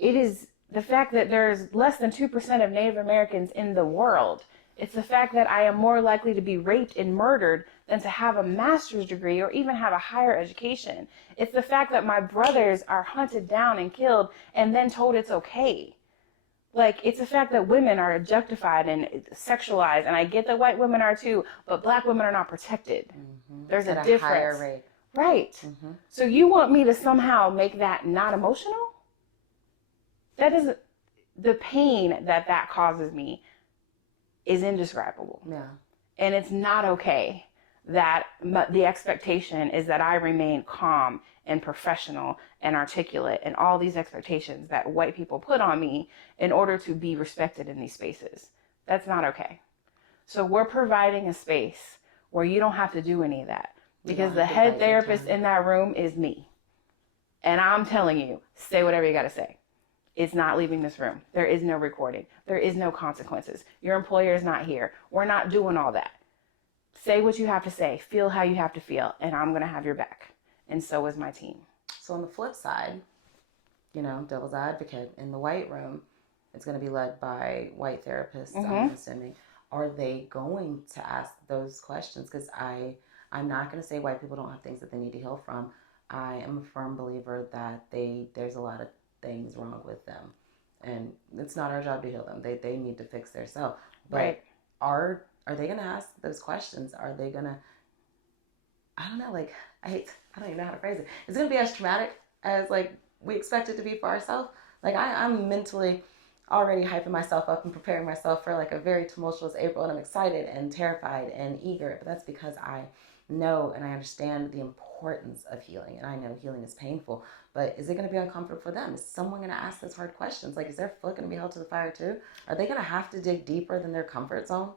It is the fact that there's less than 2% of Native Americans in the world. It's the fact that I am more likely to be raped and murdered than to have a master's degree or even have a higher education. It's the fact that my brothers are hunted down and killed and then told it's okay. Like, it's the fact that women are objectified and sexualized, and I get that white women are too, but black women are not protected. There's a difference. Higher rate. Right. So you want me to somehow make that not emotional? That is, the pain that causes me is indescribable. Yeah. And it's not okay that the expectation is that I remain calm and professional and articulate and all these expectations that white people put on me in order to be respected in these spaces. That's not okay. So we're providing a space where you don't have to do any of that because the head therapist in that room is me. And I'm telling you, say whatever you got to say. It's not leaving this room. There is no recording. There is no consequences. Your employer is not here. We're not doing all that. Say what you have to say. Feel how you have to feel. And I'm going to have your back. And so is my team. So on the flip side, you know, devil's advocate, in the white room, it's going to be led by white therapists, I'm assuming. Are they going to ask those questions? Because I'm not going to say white people don't have things that they need to heal from. I am a firm believer that there's a lot of things wrong with them, and it's not our job to heal them. They need to fix their self. But right. Are they going to ask those questions? Are they going to, I don't know, like, I don't even know how to phrase it. Is it going to be as traumatic as like we expect it to be for ourselves? Like I'm mentally already hyping myself up and preparing myself for like a very tumultuous April, and I'm excited and terrified and eager, but that's because I know and I understand the importance of healing, and I know healing is painful. But is it going to be uncomfortable for them? Is someone going to ask those hard questions? Like, is their foot going to be held to the fire too? Are they going to have to dig deeper than their comfort zone?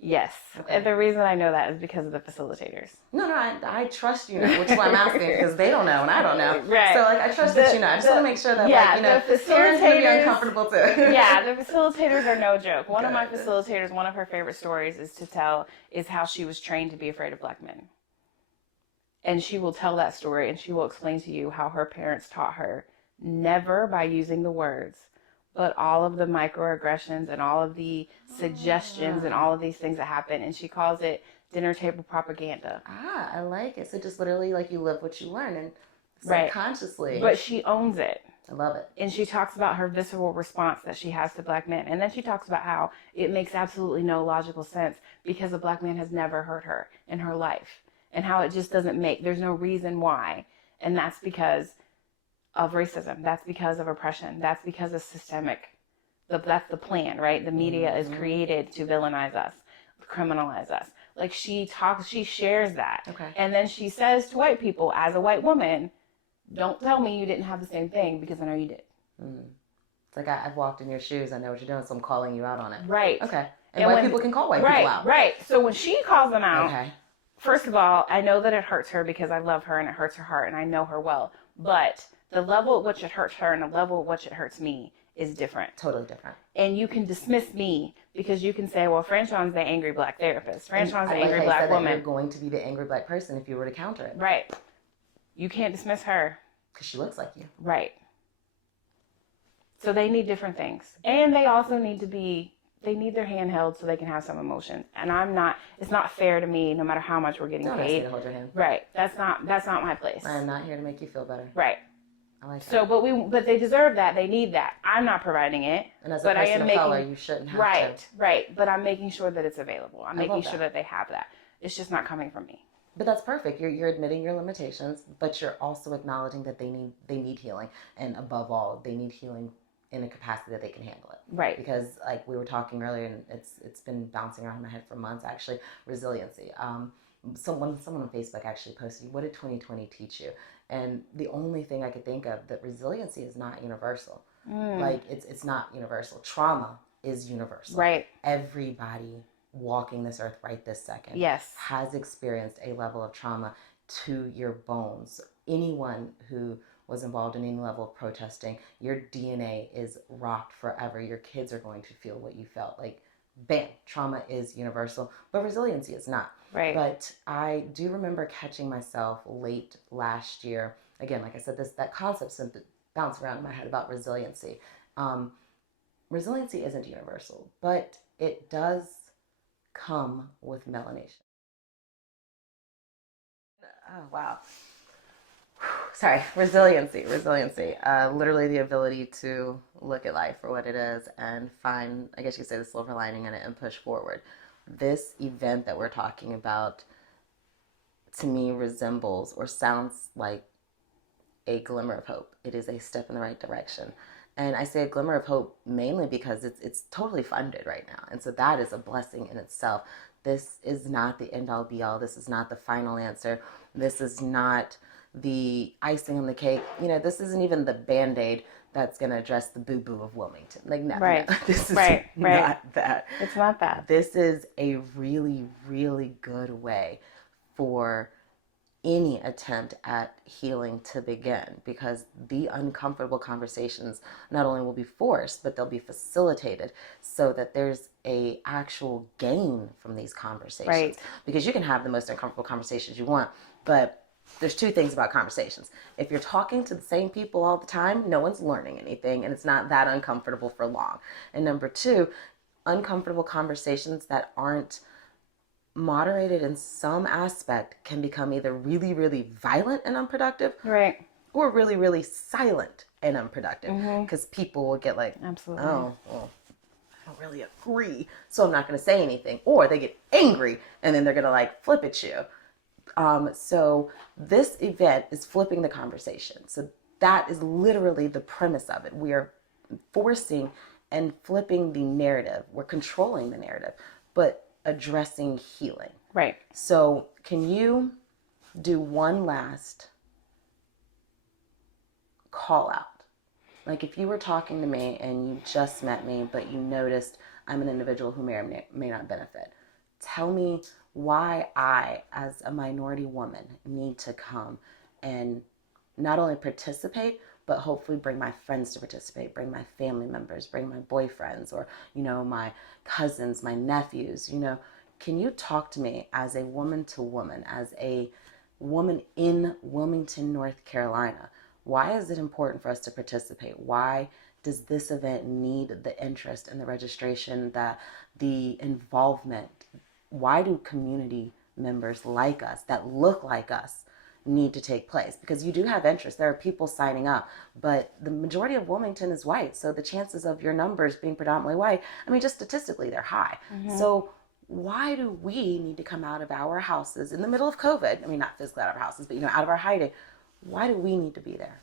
Yes. Okay. And the reason I know that is because of the facilitators. No, I trust you know, which is why I'm asking, because they don't know and I don't know. Right. So, like, I trust that you know. I just want to make sure that, yeah, like, you know, the Karen's going to be uncomfortable too. Yeah, the facilitators are no joke. One of my facilitators, one of her favorite stories is how she was trained to be afraid of black men. And she will tell that story, and she will explain to you how her parents taught her, never by using the words, but all of the microaggressions and all of the suggestions and all of these things that happen. And she calls it dinner table propaganda. I like it. So just literally like you live what you learn. And subconsciously. But she owns it. I love it. And she talks about her visceral response that she has to black men. And then she talks about how it makes absolutely no logical sense because a black man has never hurt her in her life. And how it just doesn't there's no reason why. And that's because of racism. That's because of oppression. That's because of systemic. That's the plan, right? The media is created to villainize us, criminalize us. Like she shares that. Okay. And then she says to white people, as a white woman, don't tell me you didn't have the same thing because I know you did. It's like I've walked in your shoes. I know what you're doing, so I'm calling you out on it. Right. Okay. And white people can call white people out. Right. So when she calls them out, okay. First of all, I know that it hurts her because I love her and it hurts her heart and I know her well. But the level at which it hurts her and the level at which it hurts me is different. Totally different. And you can dismiss me because you can say, well, Franchon's the angry black therapist. Franchon's the angry black woman. You're going to be the angry black person if you were to counter it. Right. You can't dismiss her. Because she looks like you. Right. So they need different things. And they also need they need their hand held so they can have some emotion. And it's not fair to me no matter how much we're getting Don't ask paid. me to hold your hand. Right. That's not my place. I am not here to make you feel better. Right. I like that. So, but they deserve that. They need that. I'm not providing it. And as a person of color, you shouldn't have to. Right. But I'm making sure that it's available. I'm making sure that they have that. It's just not coming from me. But that's perfect. You're admitting your limitations, but you're also acknowledging that they need healing, and above all, they need healing in a capacity that they can handle it. Right. Because like we were talking earlier, and it's been bouncing around in my head for months actually. Resiliency. Someone on Facebook actually posted, "What did 2020 teach you?" And the only thing I could think of that resiliency is not universal. Like it's not universal. Trauma is universal. Right. Everybody walking this earth right this second has experienced a level of trauma to your bones. Anyone who was involved in any level of protesting, your DNA is rocked forever. Your kids are going to feel what you felt. Like, bam, trauma is universal, but resiliency is not. Right. But I do remember catching myself late last year. Again, like I said, that concept seemed to bounce around in my head about resiliency. Resiliency isn't universal, but it does come with melanation. Oh, wow. Sorry, resiliency. Literally the ability to look at life for what it is and find, I guess you could say, the silver lining in it and push forward. This event that we're talking about, to me, resembles or sounds like a glimmer of hope. It is a step in the right direction. And I say a glimmer of hope mainly because it's totally funded right now. And so that is a blessing in itself. This is not the end all be all. This is not the final answer. This is not the icing on the cake. This isn't even the Band-Aid that's going to address the boo-boo of Wilmington. Like, no, this is not that. It's not that. This is a really, really good way for any attempt at healing to begin, because the uncomfortable conversations not only will be forced, but they'll be facilitated so that there's a actual gain from these conversations. Right. Because you can have the most uncomfortable conversations you want, but there's two things about conversations. If you're talking to the same people all the time, no one's learning anything, and it's not that uncomfortable for long. And number two, uncomfortable conversations that aren't moderated in some aspect can become either really, really violent and unproductive, right, or really, really silent and unproductive. Because people will get like, absolutely, oh, well, I don't really agree, so I'm not going to say anything. Or they get angry and then they're going to like flip at you. So this event is flipping the conversation. So that is literally the premise of it. We are forcing and flipping the narrative. We're controlling the narrative, but addressing healing. Right. So can you do one last call out? Like if you were talking to me and you just met me, but you noticed I'm an individual who may or may not benefit. Tell me why I, as a minority woman, need to come and not only participate, but hopefully bring my friends to participate, bring my family members, bring my boyfriends, or, my cousins, my nephews, Can you talk to me as a woman to woman, as a woman in Wilmington, North Carolina? Why is it important for us to participate? Why does this event need the interest and the registration, the involvement? Why do community members like us, that look like us, need to take place? Because you do have interest. There are people signing up, but the majority of Wilmington is white. So the chances of your numbers being predominantly white, I mean, just statistically, they're high. So why do we need to come out of our houses in the middle of COVID? I mean, not physically out of our houses, but, out of our hiding. Why do we need to be there?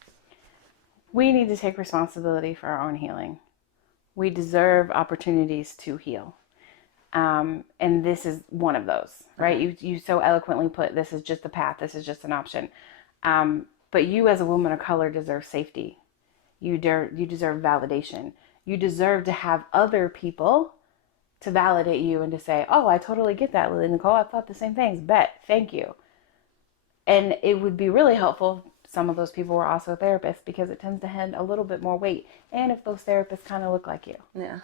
We need to take responsibility for our own healing. We deserve opportunities to heal. And this is one of those, right? You so eloquently put, this is just a path. This is just an option. But you as a woman of color deserve safety. You deserve validation. You deserve to have other people to validate you and to say, oh, I totally get that, Lily Nicole. I thought the same things. Bet. Thank you. And it would be really helpful. Some of those people were also therapists because it tends to hand a little bit more weight. And if those therapists kind of look like you. Yeah.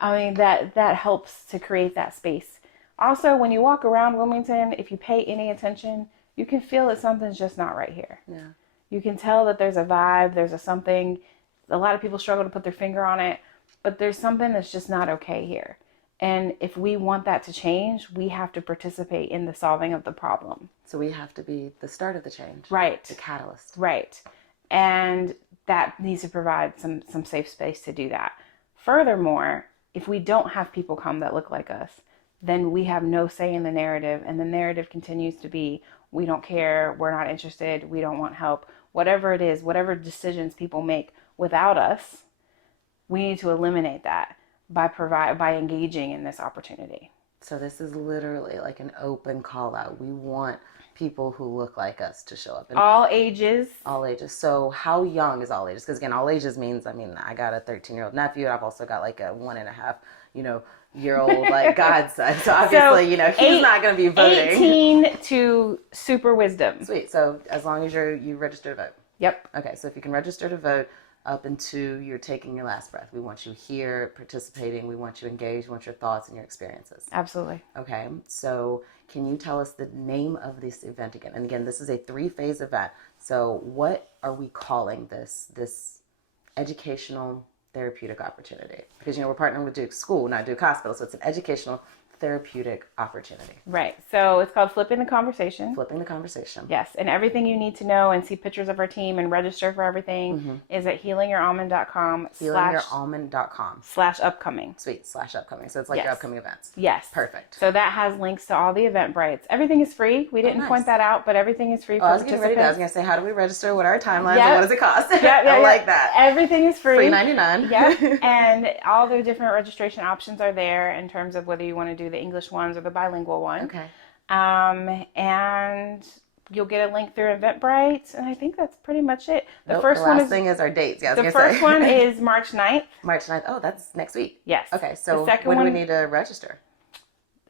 I mean, that helps to create that space. Also, when you walk around Wilmington, if you pay any attention, you can feel that something's just not right here. Yeah. You can tell that there's a vibe, there's a something. A lot of people struggle to put their finger on it, but there's something that's just not okay here. And if we want that to change, we have to participate in the solving of the problem. So we have to be the start of the change. Right. The catalyst. Right. And that needs to provide some safe space to do that. Furthermore, if we don't have people come that look like us, then we have no say in the narrative. And the narrative continues to be, we don't care, we're not interested, we don't want help. Whatever it is, whatever decisions people make without us, we need to eliminate that by engaging in this opportunity. So this is literally like an open call out. We want people who look like us to show up. And all ages. All ages. So how young is all ages? Because again, all ages means, I mean, I got a 13-year-old nephew. I've also got like a 1.5, year old like godson. So obviously, he's not going to be voting. 18 to super wisdom. Sweet. So as long as you register to vote. Yep. Okay. So if you can register to vote up until you're taking your last breath, we want you here participating. We want you engaged. We want your thoughts and your experiences. Absolutely. Okay. So can you tell us the name of this event again? And again, this is a 3-phase event. So what are we calling this educational therapeutic opportunity? Because, we're partnering with Duke School, not Duke Hospital. So it's an educational therapeutic opportunity. Right. So it's called Flipping the Conversation. Flipping the Conversation. Yes. And everything you need to know and see pictures of our team and register for everything is at healingyourouralmond.com healingyourouralmond.com /upcoming. Sweet. /upcoming. So it's like your upcoming events. Yes. Perfect. So that has links to all the Eventbrites. Everything is free. We didn't point that out, but everything is free for participants. I was going to say, how do we register? What are our timelines? And what does it cost? I like that. Everything is free. $3.99. Yep. And all the different registration options are there in terms of whether you want to do the English ones or the bilingual one. Okay. And you'll get a link through Eventbrite, and I think that's pretty much it. The last thing is our dates. Yeah, the first one is March 9th. March 9th. Oh, that's next week. Yes. Okay, so the second when do one, we need to register?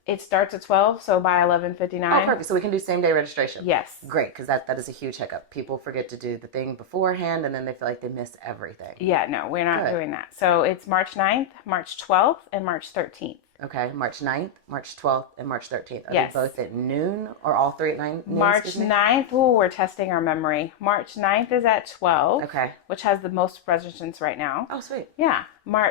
It starts at 12, so by 11:59. Oh, perfect. So we can do same day registration. Yes. Great, because that is a huge hiccup. People forget to do the thing beforehand, and then they feel like they miss everything. Yeah, no, we're not doing that. So it's March 9th, March 12th, and March 13th. Okay, March 9th, March 12th, and March 13th. Are Yes. they both at noon, or all three at 9? March 9th, we're testing our memory. March 9th is at 12, Okay. which has the most registrants right now. Oh, sweet. Yeah.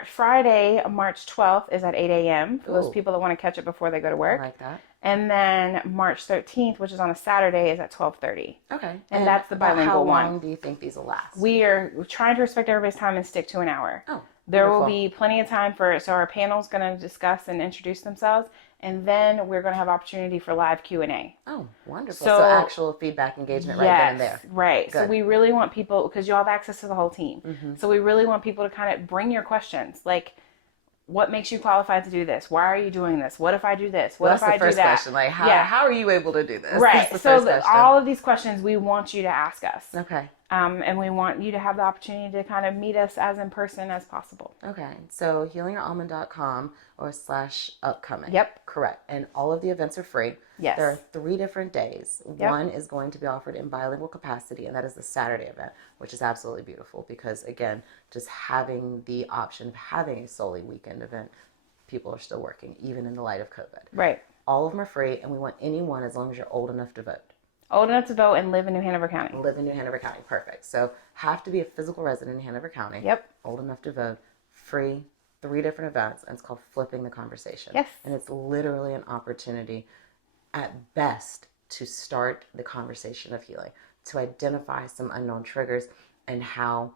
Friday, March 12th is at 8 a.m. for those Ooh. people that want to catch it before they go to I work. like that. And then March 13th, which is on a Saturday, is at 12:30. Okay. And that's the bilingual one. How long do you think these will last? We're trying to respect everybody's time and stick to an hour. Oh, There will wonderful. be plenty of time for it. So our panel's going to discuss and introduce themselves. And then we're going to have opportunity for live Q&A. Oh, wonderful. So actual feedback engagement right then and there. Right. Good. So we really want people, because you'll have access to the whole team. So we really want people to kind of bring your questions. Like, what makes you qualified to do this? Why are you doing this? What if I do this? What That's if I the first do that? question. Like, how are you able to do this? Right. That's the So first question. all of these questions we want you to ask us. Okay. And we want you to have the opportunity to kind of meet us as in person as possible. Okay. So healingyourouralmond.com or /upcoming. Yep. Correct. And all of the events are free. Yes. There are 3 different days. Yep. One is going to be offered in bilingual capacity, and that is the Saturday event, which is absolutely beautiful because, again, just having the option of having a solely weekend event, people are still working, even in the light of COVID. Right. All of them are free, and we want anyone as long as you're old enough to vote. Old enough to vote and live in New Hanover County. Live in New Hanover County. Perfect. So have to be a physical resident in Hanover County. Yep. Old enough to vote. Free. 3 different events, and it's called Flipping the Conversation. Yes. And it's literally an opportunity at best to start the conversation of healing, to identify some unknown triggers and how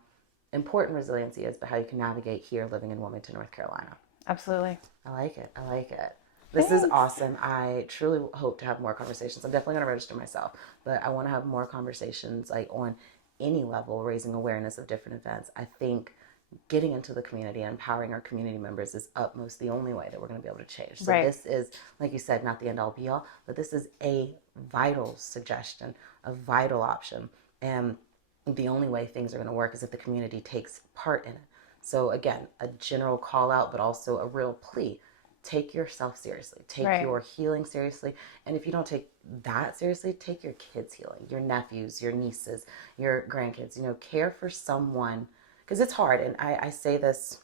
important resiliency is, but how you can navigate here living in Wilmington, North Carolina. Absolutely. I like it. This is awesome. I truly hope to have more conversations. I'm definitely going to register myself, but I want to have more conversations like on any level, raising awareness of different events. I think getting into the community and empowering our community members is utmost the only way that we're going to be able to change. So this is, like you said, not the end all be all, but this is a vital suggestion, a vital option. And the only way things are going to work is if the community takes part in it. So again, a general call out, but also a real plea. Take yourself seriously. Take your healing seriously. And if you don't take that seriously, take your kids' healing, your nephews, your nieces, your grandkids. Care for someone, because it's hard. And I say this,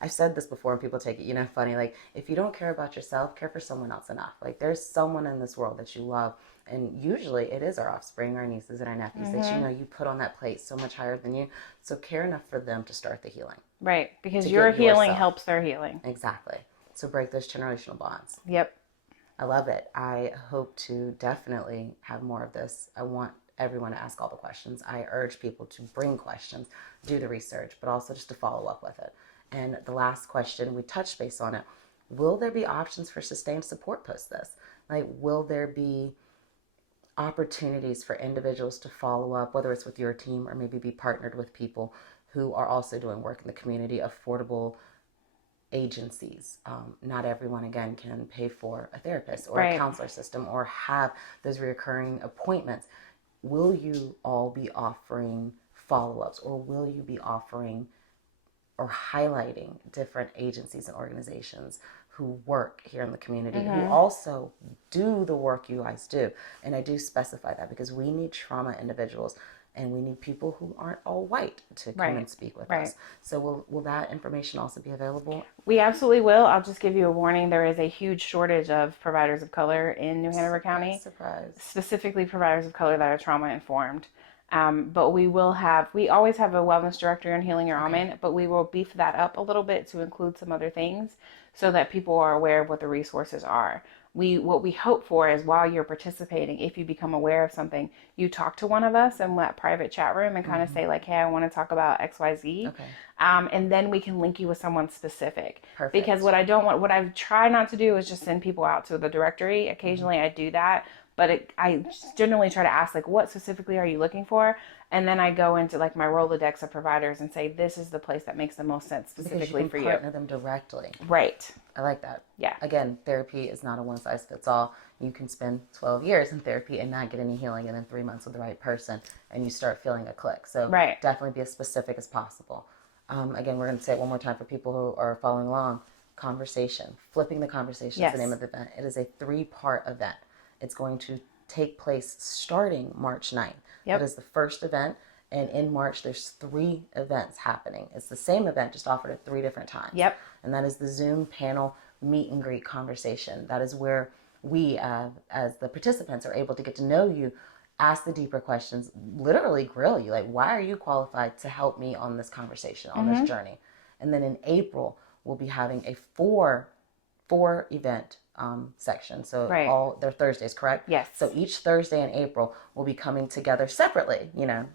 I've said this before and people take it, funny. Like, if you don't care about yourself, care for someone else enough. Like, there's someone in this world that you love. And usually it is our offspring, our nieces and our nephews that you put on that plate so much higher than you. So care enough for them to start the healing. Right. Because your healing helps their healing. Exactly. So break those generational bonds. Yep. I love it. I hope to definitely have more of this. I want everyone to ask all the questions. I urge people to bring questions, do the research, but also just to follow up with it. And the last question, we touched base on it. Will there be options for sustained support post this? Like, will there be opportunities for individuals to follow up, whether it's with your team or maybe be partnered with people who are also doing work in the community, affordable agencies? Not everyone, again, can pay for a therapist or a counselor system or have those reoccurring appointments. Will you all be offering follow-ups, or will you be offering or highlighting different agencies and organizations who work here in the community, who also do the work you guys do? And I do specify that because we need trauma individuals and we need people who aren't all white to come and speak with us. So will that information also be available? We absolutely will. I'll just give you a warning. There is a huge shortage of providers of color in New Hanover County. Specifically providers of color that are trauma informed. But we always have a wellness director in Healing Your Almond, but we will beef that up a little bit to include some other things so that people are aware of what the resources are. What we hope for is while you're participating, if you become aware of something, you talk to one of us in that private chat room and kind of say like, hey, I want to talk about XYZ. And then we can link you with someone specific. Because what I try not to do is just send people out to the directory. Occasionally I do that. But I generally try to ask, like, what specifically are you looking for? And then I go into, like, my Rolodex of providers and say, this is the place that makes the most sense specifically for you. Partner them directly. Right. I like that. Yeah. Again, therapy is not a one-size-fits-all. You can spend 12 years in therapy and not get any healing, and then 3 months with the right person, and you start feeling a click. So definitely be as specific as possible. Again, we're going to say it one more time for people who are following along. Conversation. Flipping the Conversation is the name of the event. It is a 3-part event. It's going to take place starting March 9th. That is the first event. And in March, there's 3 events happening. It's the same event, just offered at 3 different times. And that is the Zoom panel meet and greet conversation. That is where we, as the participants, are able to get to know you, ask the deeper questions, literally grill you. Like, why are you qualified to help me on this conversation, on this journey? And then in April, we'll be having a 4 event section. So they're Thursdays, correct? Yes. So each Thursday in April will be coming together separately.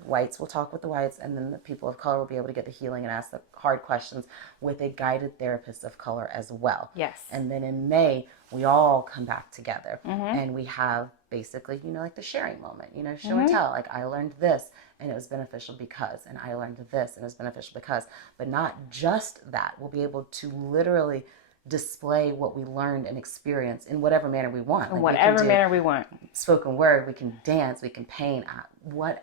Whites will talk with the whites, and then the people of color will be able to get the healing and ask the hard questions with a guided therapist of color as well. Yes. And then in May, we all come back together and we have basically, like the sharing moment, show and tell. Like, I learned this and it was beneficial because, and I learned this and it was beneficial because, but not just that. We'll be able to literally display what we learned and experienced in whatever manner we want. In whatever manner we want. Spoken word, we can dance, we can paint,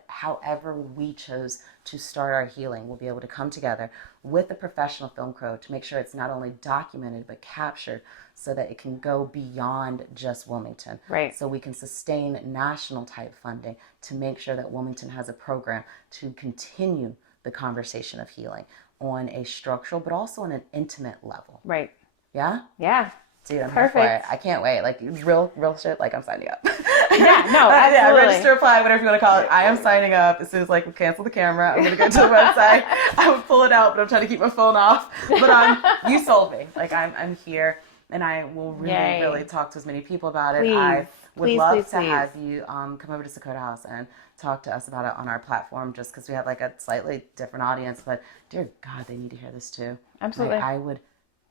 however we chose to start our healing. We'll be able to come together with a professional film crew to make sure it's not only documented but captured so that it can go beyond just Wilmington. Right. So we can sustain national type funding to make sure that Wilmington has a program to continue the conversation of healing on a structural but also on an intimate level. Right. Yeah? Yeah. Dude, I'm here for it. I can't wait. Like, real shit, like, I'm signing up. Yeah, no, absolutely. Register, apply, whatever you want to call it. I am signing up. As soon as, like, we cancel the camera, I'm going to go to the website. I would pull it out, but I'm trying to keep my phone off. But you sold me. Like, I'm here, and I will really talk to as many people about it. Please. would love to have you come over to Sakota House and talk to us about it on our platform, just because we have like a slightly different audience. But dear God, they need to hear this too. Absolutely. Like, I would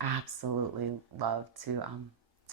absolutely love to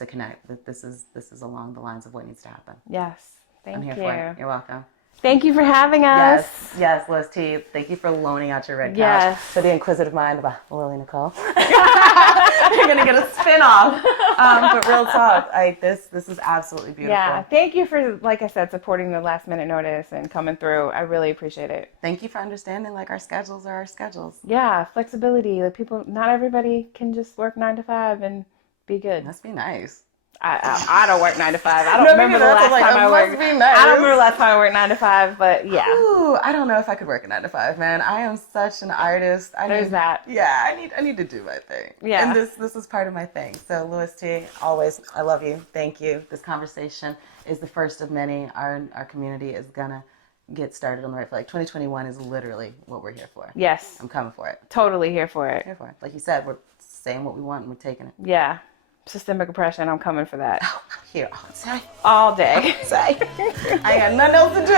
connect. That this is along the lines of what needs to happen. Yes. I'm here Thank for you. it. You're welcome. Thank you for having us. Yes, Liz T. Thank you for loaning out your red couch Yes. to the inquisitive mind of Lily Nicole. You're gonna get a spin-off. But real talk, this is absolutely beautiful. Yeah. Thank you for, like I said, supporting the last minute notice and coming through. I really appreciate it. Thank you for understanding like our schedules are our schedules. Yeah, flexibility. Like people, not everybody can just work 9 to 5 and be good. Must be nice. I don't work 9 to 5. I don't No, remember the last time I worked. Be nice. I don't remember the last time I worked 9 to 5, but yeah. Ooh, I don't know if I could work a 9 to 5, man. I am such an artist. There's that. Yeah, I need to do my thing. Yeah. And this is part of my thing. So Louis T, always, I love you. Thank you. This conversation is the first of many. Our community is gonna get started on the right foot. Like 2021 is literally what we're here for. Yes. I'm coming for it. Totally here for it. Here for it. Like you said, we're saying what we want and we're taking it. Yeah. Systemic oppression, I'm coming for that. Oh, I'm here all day. All day. I ain't got nothing else to do.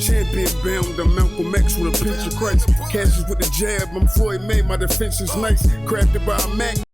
Champion bound, I'm Malcolm X with a pinch of Christ. Cashes with the jab, I'm Floyd May, my defense is nice. Crafted by a Mac.